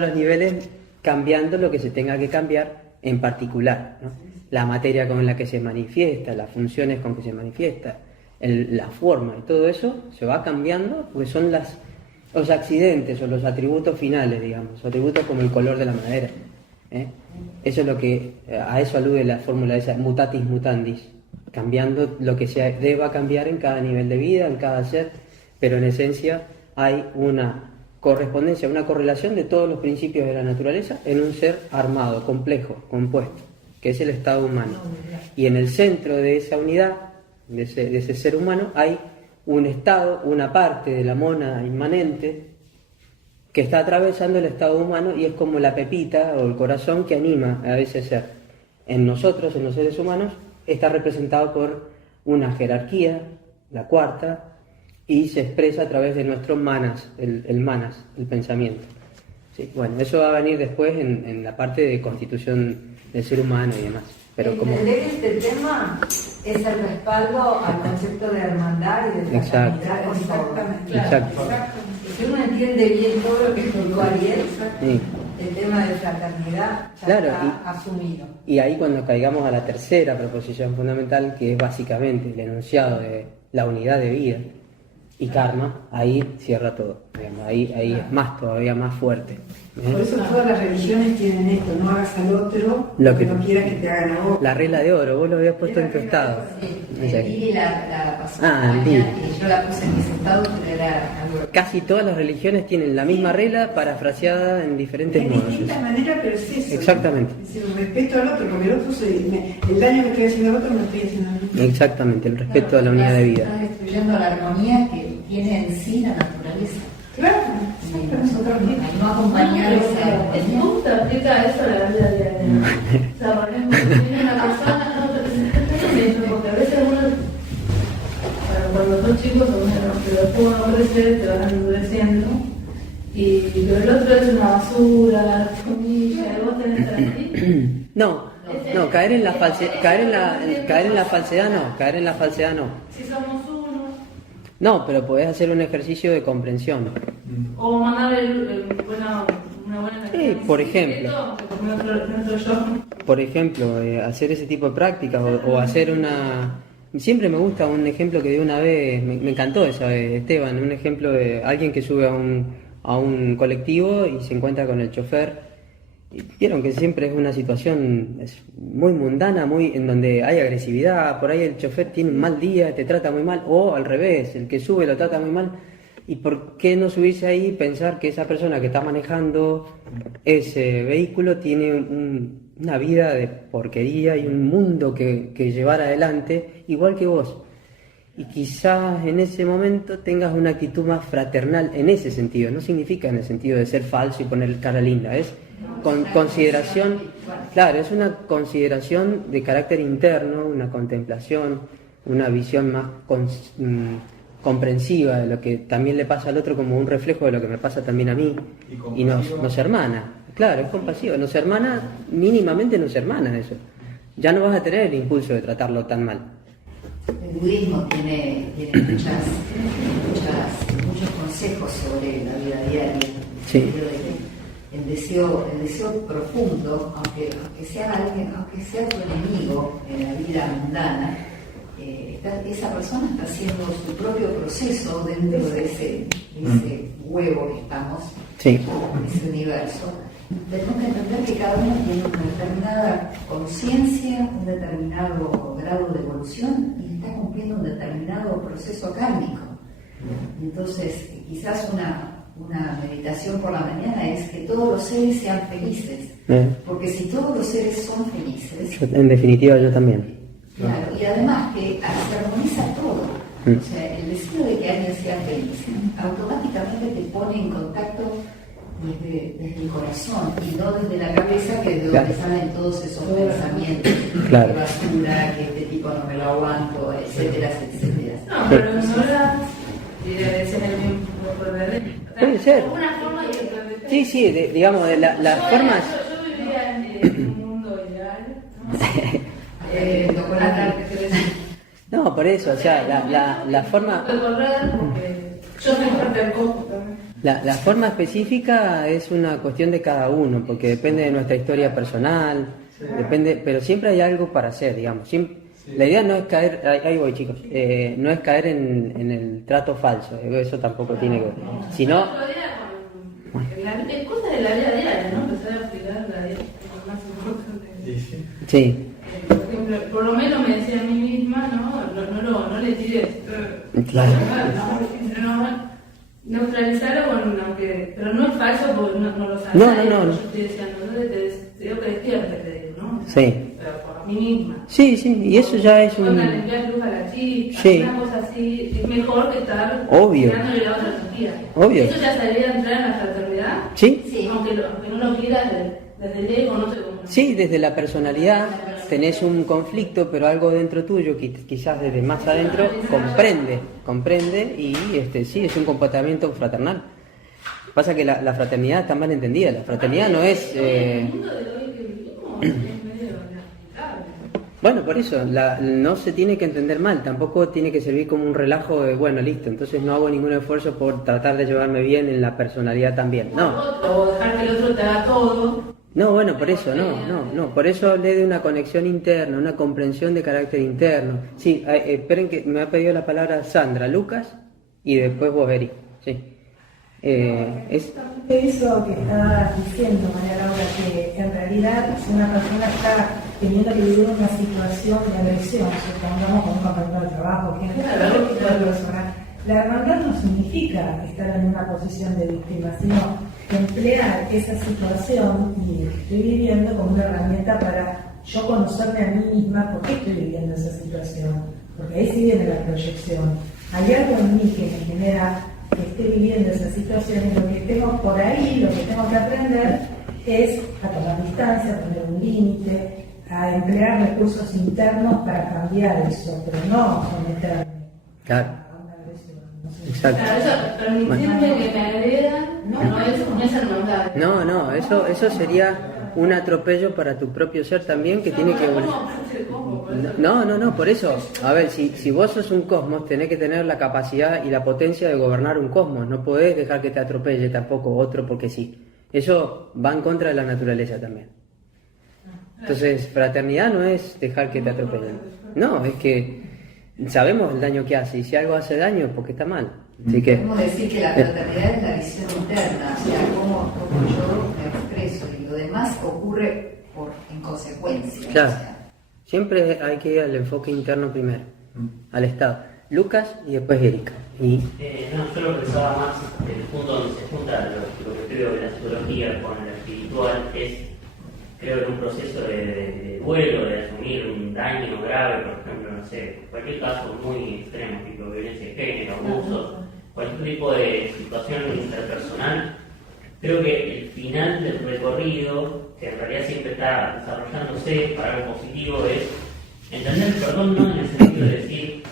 los niveles, cambiando lo que se tenga que cambiar en particular, ¿no? La materia con la que se manifiesta, las funciones con que se manifiesta, la forma y todo eso se va cambiando porque son los accidentes o los atributos finales, digamos, atributos como el color de la madera, ¿eh? Eso es lo que, a eso alude la fórmula esa, mutatis mutandis, cambiando lo que se deba cambiar en cada nivel de vida, en cada ser, pero en esencia hay una correspondencia, una correlación de todos los principios de la naturaleza en un ser armado, complejo, compuesto, que es el estado humano. Y en el centro de esa unidad, de ese ser humano, hay un estado, una parte de la mónada inmanente que está atravesando el estado humano y es como la pepita o el corazón que anima a ese ser. En nosotros, en los seres humanos, está representado por una jerarquía, la cuarta, y se expresa a través de nuestros manas, el manas, el pensamiento. Sí, bueno, eso va a venir después en la parte de constitución del ser humano y demás. Pero Entender este tema es el respaldo al concepto de hermandad y de fraternidad con todo. Exacto. Si uno entiende bien todo lo que explicó Ariel, Sí. el tema de fraternidad ya Claro, está asumido. Y ahí cuando caigamos a la tercera proposición fundamental, que es básicamente el enunciado de la unidad de vida y karma, ahí cierra todo, digamos, ahí es más, todavía más fuerte. Por eso todas las religiones tienen esto, no hagas al otro Lo que no quieras que te hagan a vos. La regla de oro, vos lo habías puesto en tu estado. El Dili la pasó el Dili. y yo la puse en mis estados, pero era algo... Casi todas las religiones tienen la misma regla parafraseada en diferentes De modos. distintas maneras, pero es eso. Exactamente. Es decir, respeto al otro, porque el otro el daño que estoy haciendo al otro me lo estoy haciendo a mí. Exactamente, el respeto a la unidad de vida. Estás destruyendo la armonía que tiene en sí la naturaleza. Claro. Y nosotros no acompañar esa armonía. ¿Cómo te aplica eso a la vida diaria? O sea, por ejemplo, si viene una persona, no te porque a veces uno, cuando son chicos, pero después uno crece, te van endureciendo, pero el otro es una basura, comilla, y vos tenés que estar así. No, caer en la falsedad no. Si somos uno, No, pero podés hacer un ejercicio de comprensión. o mandar una buena energía. Sí, por ejemplo. Por ejemplo, hacer ese tipo de prácticas o hacer una... Siempre me gusta un ejemplo que di una vez, me encantó esa vez, Esteban, un ejemplo de alguien que sube a un colectivo y se encuentra con el chofer. Y vieron que siempre es una situación muy mundana, en donde hay agresividad, por ahí el chofer tiene un mal día, te trata muy mal, o al revés, el que sube lo trata muy mal. ¿Y por qué no subirse ahí y pensar que esa persona que está manejando ese vehículo tiene una vida de porquería y un mundo que llevar adelante igual que vos? Y quizás en ese momento tengas una actitud más fraternal en ese sentido. No significa en el sentido de ser falso y poner cara linda, es con consideración, claro, es una consideración de carácter interno, una contemplación, una visión más comprensiva de lo que también le pasa al otro como un reflejo de lo que me pasa también a mí y nos hermana, claro, es compasivo, nos hermana, mínimamente nos hermana eso, ya no vas a tener el impulso de tratarlo tan mal. El budismo tiene muchos consejos sobre la vida diaria. Sí. El deseo profundo, aunque sea tu enemigo en la vida mundana, esa persona está haciendo su propio proceso dentro de ese huevo que estamos, sí, ese universo, tenemos que entender que cada uno tiene una determinada conciencia, un determinado grado de evolución y está cumpliendo un determinado proceso kármico. Entonces, quizás una meditación por la mañana es que todos los seres sean felices, porque si todos los seres son felices, En definitiva, yo también. claro, y además que se armoniza todo. O sea, el deseo de que alguien sea feliz automáticamente te pone en contacto desde el corazón y no desde la cabeza, que es de donde salen todos esos pensamientos, Claro. que basura, que este tipo no me lo aguanto, etcétera, etcétera. No, pero ignoras y le decían el mismo por ver. Puede ser. Una forma de Sí, digamos, de las formas... Yo vivía en un mundo ideal, ¿no? Con la carta No, por eso, o sea, la forma... De correr, porque yo soy parte del costo también. La forma específica es una cuestión de cada uno, porque depende de nuestra historia personal, depende, pero siempre hay algo para hacer, digamos. La idea no es caer, ahí voy chicos, no es caer en el trato falso, eso tampoco tiene que ver, sino... Es cosa de la vida diaria, ¿no? Empezar a aplicar la vida más importante. Sí. Por ejemplo, por lo menos me decía a mí misma, no le tires. Claro. No, neutralizarlo aunque, pero no es falso porque no lo sabes. No. Yo estoy diciendo, te digo que despiertes, te digo, ¿no? Sí. Pero por mí misma. Sí, y eso ya es Cuando limpiar luz a la chica, Sí. una cosa así, es mejor que estar Obvio. tirándole la otra energía. Obvio. Eso ya sería entrar en la fraternidad. Sí. Aunque no lo quieras desde el ego, no sé cómo. Sí, desde la personalidad tenés un conflicto, pero algo dentro tuyo, quizás desde más adentro, comprende y sí, es un comportamiento fraternal. Pasa que la fraternidad está mal entendida, la fraternidad no es... El mundo de hoy que vivimos es medio inexplicable. Bueno, por eso, no se tiene que entender mal, tampoco tiene que servir como un relajo de, bueno, listo, entonces no hago ningún esfuerzo por tratar de llevarme bien en la personalidad también, no. O dejar que el otro te haga todo. No, bueno, por eso, no, por eso hablé de una conexión interna, una comprensión de carácter interno. Sí, esperen que me ha pedido la palabra Sandra, Lucas y después vos, Eri. Sí. Eso que estaba diciendo María Laura, que en realidad si una persona está teniendo que vivir una situación de agresión, supongamos con un compañero de trabajo, que es algún tipo de persona, la hermandad no significa estar en una posición de víctima, sino emplear esa situación y estoy viviendo como una herramienta para yo conocerme a mí misma por qué estoy viviendo esa situación, porque ahí sí viene la proyección. Hay algo en mí que me genera que esté viviendo esa situación y lo que tengo por ahí, lo que tengo que aprender es a tomar distancia, a poner un límite, a emplear recursos internos para cambiar eso, pero no someterme a una agresión. No sé. Exacto. Claro, eso, permitirme que me agredan, no es hermandad. No, eso sería un atropello para tu propio ser también, que tiene que... No, por eso, a ver, si vos sos un cosmos, tenés que tener la capacidad y la potencia de gobernar un cosmos, no podés dejar que te atropelle tampoco otro porque sí. Eso va en contra de la naturaleza también. Entonces, fraternidad no es dejar que te atropellen. No, es que sabemos el daño que hace, y si algo hace daño es porque está mal. Así que... Podemos decir que la fraternidad es la visión interna, o sea, cómo yo me expreso y lo demás ocurre en consecuencia. Claro. O sea, Siempre hay que ir al enfoque interno primero, al Estado. Lucas y después Erika. Y... yo lo pensaba más del punto donde se junta lo que creo de la psicología con lo espiritual, es creo en un proceso de duelo, de asumir un daño grave, por ejemplo, no sé, cualquier caso muy extremo, tipo violencia de género, abusos, cualquier tipo de situación interpersonal. Creo que el final del recorrido, que en realidad siempre está desarrollándose para algo positivo, es entender el perdón no en el sentido de decir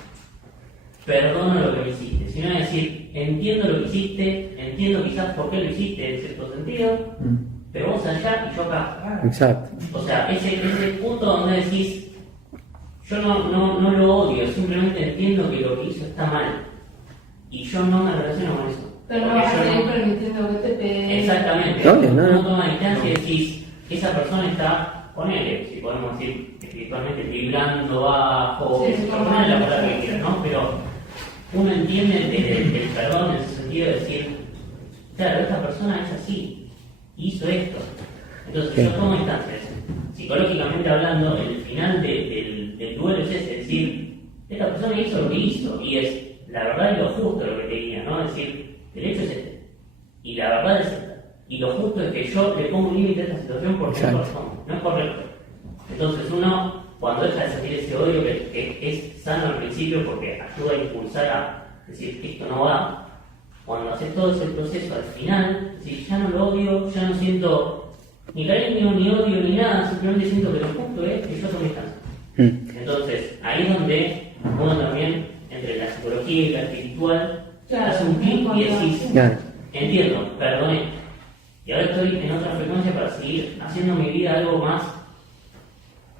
perdono lo que me hiciste, sino decir entiendo lo que hiciste, entiendo quizás por qué lo hiciste en cierto sentido, pero vos allá y yo acá. Exacto. O sea, ese punto donde decís yo no lo odio, simplemente entiendo que lo que hizo está mal y yo no me relaciono con eso. Pero no vas a seguir permitiendo que te peguen. Exactamente. No toma distancia y decís, esa persona está, ponele, si podemos decir espiritualmente, vibrando bajo, ponele la palabra que quieras, ¿no? Pero uno entiende el perdón en ese sentido de decir, claro, esta persona es así, hizo esto. Entonces yo tomo instancias. Psicológicamente hablando, el final del duelo es ese, es decir, esta persona hizo lo que hizo, y es la verdad y lo justo lo que tenía, ¿no? Es decir, el hecho es este, y la verdad es esta, y lo justo es que yo le pongo un límite a esta situación porque no corresponde, no es correcto. Entonces uno, cuando deja de sentir ese odio, que es sano al principio porque ayuda a impulsar a decir que esto no va, cuando haces todo ese proceso al final, es decir, ya no lo odio, ya no siento ni cariño, ni odio, ni nada, simplemente siento que lo justo es que yo tome distancia. Entonces, ahí es donde uno también, entre la psicología y la espiritual, hace un clic y decís, entiendo, perdoné, y ahora estoy en otra frecuencia para seguir haciendo mi vida algo más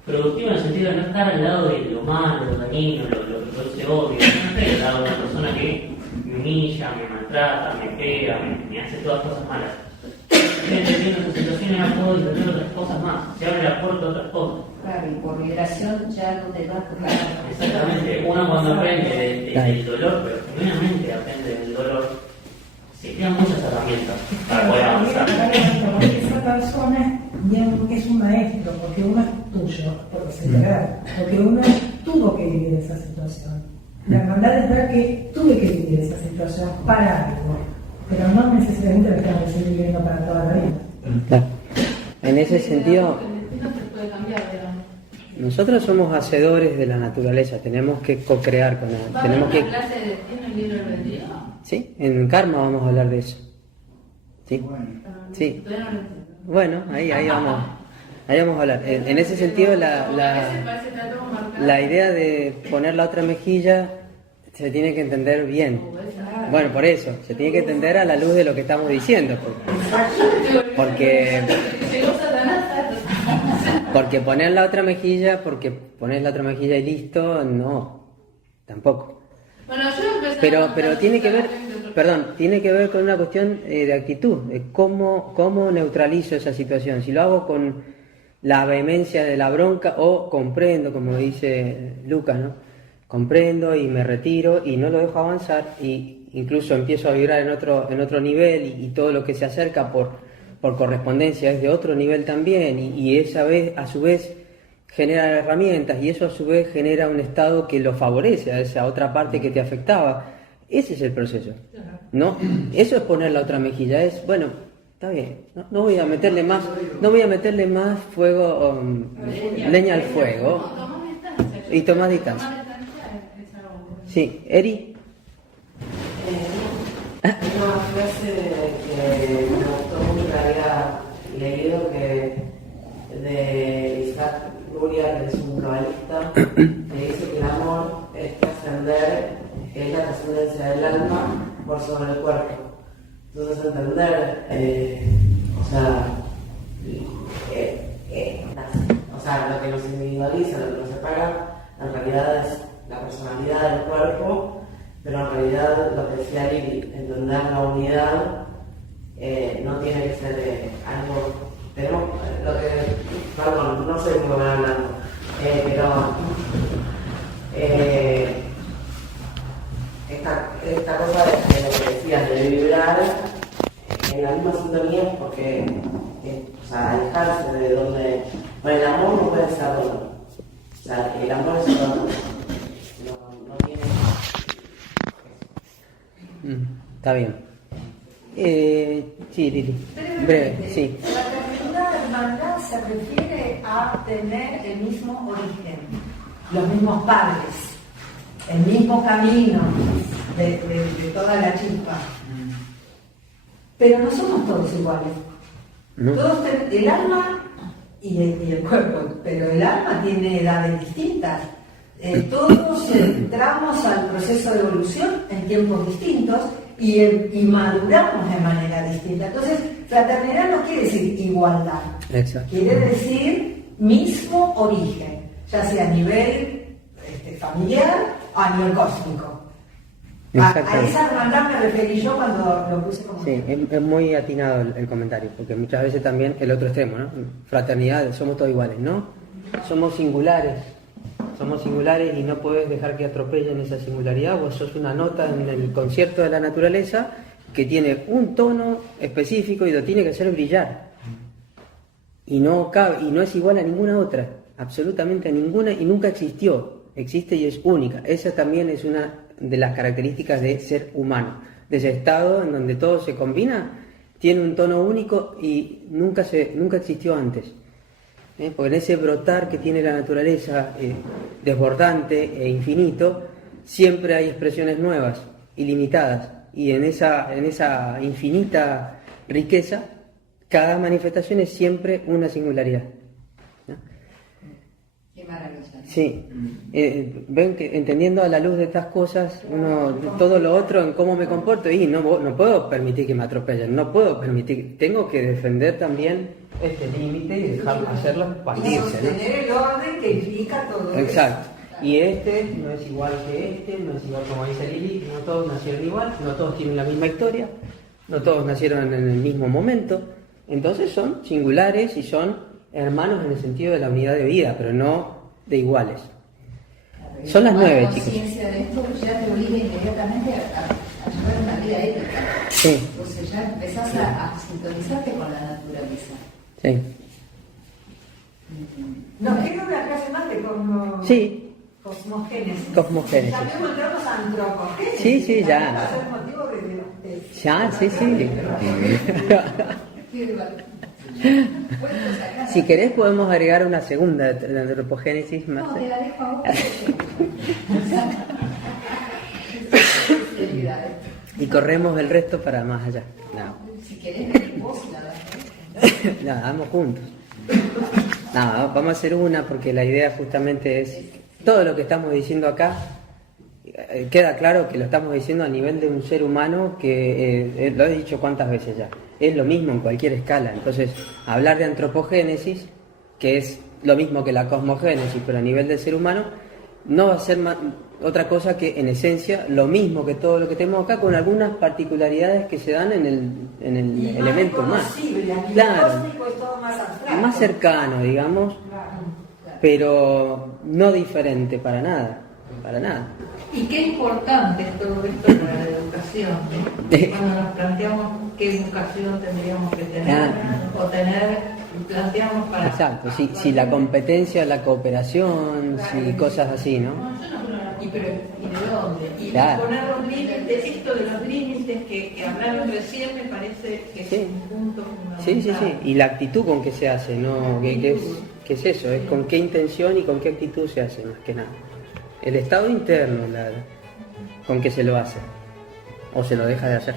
productivo, en el sentido de no estar al lado de lo malo, lo dañino, lo que produce odio, no estar al lado de una persona que me humilla, me maltrata, me pega, me hace todas cosas malas. Estoy entendiendo esa situación, ahora puedo entender otras cosas más, se abre la puerta a otras cosas. Claro, y por vibración ya no te va a tocar. Exactamente, uno cuando aprende del dolor, pero genuinamente aprende del dolor, se crean muchas herramientas para poder avanzar. Esa persona bien es un maestro, porque uno es tuyo, porque se porque uno tuvo que vivir esa situación. La hermandad es ver que tuve que vivir esa situación para algo, pero no necesariamente lo tengo que seguir viviendo para toda la vida. Claro. En ese sentido, No se puede cambiar, digamos. nosotros somos hacedores de la naturaleza, tenemos que co-crear con ella. ¿Va a haber una clase de destino y libre albedrío? Sí, en Karma vamos a hablar de eso. Sí, sí. Todavía no lo entiendo. Bueno, ahí vamos a hablar. En ese sentido, la idea de poner la otra mejilla se tiene que entender bien. Bueno, por eso, se tiene que entender a la luz de lo que estamos diciendo. Porque poner la otra mejilla, y listo, no, tampoco. Bueno, yo Pero tiene que ver con una cuestión de actitud, de cómo neutralizo esa situación. Si lo hago con la vehemencia de la bronca o comprendo, como dice Lucas, ¿no? Comprendo y me retiro y no lo dejo avanzar, y incluso empiezo a vibrar en otro nivel, y todo lo que se acerca por correspondencia es de otro nivel también, y esa vez, a su vez, genera herramientas, y eso a su vez genera un estado que lo favorece a esa otra parte que te afectaba. Ese es el proceso, ¿no? Eso es poner la otra mejilla, es, bueno, está bien, no voy a meterle más fuego, leña al fuego, y tomar distancia. Sí, Eri. Una frase que me gustó mucho, que había leído, de Isaac Luria, que es un cabalista, que dice que el amor es trascender, que es la trascendencia del alma por sobre el cuerpo. Entonces entender, lo que nos individualiza, lo que nos separa, en realidad es la personalidad del cuerpo, pero en realidad lo que decía Lili, entender la unidad no tiene que ser algo. Tenemos perdón, no sé cómo me van hablando, pero esta cosa de lo que decías, de vibrar en la misma sintonía, es porque alejarse de donde. Bueno, el amor no puede ser dolor. O sea, el amor es dolor. No tiene. Está bien. Sí, Lili. Breve, sí. La fraternidad, hermandad, se refiere a tener el mismo origen, los mismos padres, el mismo camino de toda la chispa. Pero no somos todos iguales. ¿No? Todos el alma y el cuerpo, pero el alma tiene edades distintas. Todos entramos al proceso de evolución en tiempos distintos y maduramos de manera distinta. Entonces, fraternidad no quiere decir igualdad. Exacto. Quiere decir mismo origen, ya sea a nivel familiar o a nivel cósmico. A esa hermandad me referí yo cuando lo puse como... Sí, es muy atinado el comentario, porque muchas veces también el otro extremo, ¿no? Fraternidad, somos todos iguales, ¿no? Somos singulares y no puedes dejar que atropellen esa singularidad. Vos sos una nota en el concierto de la naturaleza que tiene un tono específico y lo tiene que hacer brillar. y no cabe, y no es igual a ninguna otra, absolutamente a ninguna, y nunca existió, existe y es única. Esa también es una de las características de ser humano, de ese estado en donde todo se combina, tiene un tono único y nunca existió antes. Porque en ese brotar que tiene la naturaleza, desbordante e infinito, siempre hay expresiones nuevas, ilimitadas, y en esa infinita riqueza, cada manifestación es siempre una singularidad. ¿No? Qué maravilla. Sí, ven que entendiendo a la luz de estas cosas, todo lo otro en cómo me comporto, y no puedo permitir que me atropellen, no puedo permitir, tengo que defender también este límite y dejar hacerlo partirse. Y sostener el orden que implica todo eso. Exacto. Y este no es igual que este, no es igual como dice Lili, no todos nacieron igual, no todos tienen la misma historia, no todos nacieron en el mismo momento, entonces son singulares y son hermanos en el sentido de la unidad de vida, pero no de iguales. Son las 9, chicos. La conciencia de esto ya te obliga inmediatamente a llevar una vida ética. Sí. Entonces ya empezás a sintonizarte con la naturaleza. Sí. Nos queda una clase más de cosmogénesis. Cosmogénesis. También encontramos a antropogénesis. Sí, ya. Va a ser motivo de Ya, sí. Si querés podemos agregar una segunda de antropogénesis más. No, te la dejo a vos. Y corremos el resto para más allá. No. Si querés, vos la das. No, vamos juntos. No, vamos a hacer una porque la idea justamente es todo lo que estamos diciendo acá. Queda claro que lo estamos diciendo a nivel de un ser humano que, lo he dicho cuántas veces ya, es lo mismo en cualquier escala. Entonces, hablar de antropogénesis, que es lo mismo que la cosmogénesis, pero a nivel del ser humano, no va a ser otra cosa que, en esencia, lo mismo que todo lo que tenemos acá, con algunas particularidades que se dan en el elemento más. Claro, más cercano, digamos, pero no diferente para nada. Para nada. Y qué importante es todo esto para la educación, ¿no? Cuando nos planteamos qué educación tendríamos que tener planteamos para... Exacto, si la competencia, la cooperación, si cosas así, ¿no? ¿Y de dónde? Y claro. poner los límites, esto de los límites que hablaron recién me parece que es un punto fundamental. Sí, y la actitud con que se hace, ¿no? ¿Qué es eso? Es con qué intención y con qué actitud se hace, más que nada. El estado interno, con que se lo hace, o se lo deja de hacer.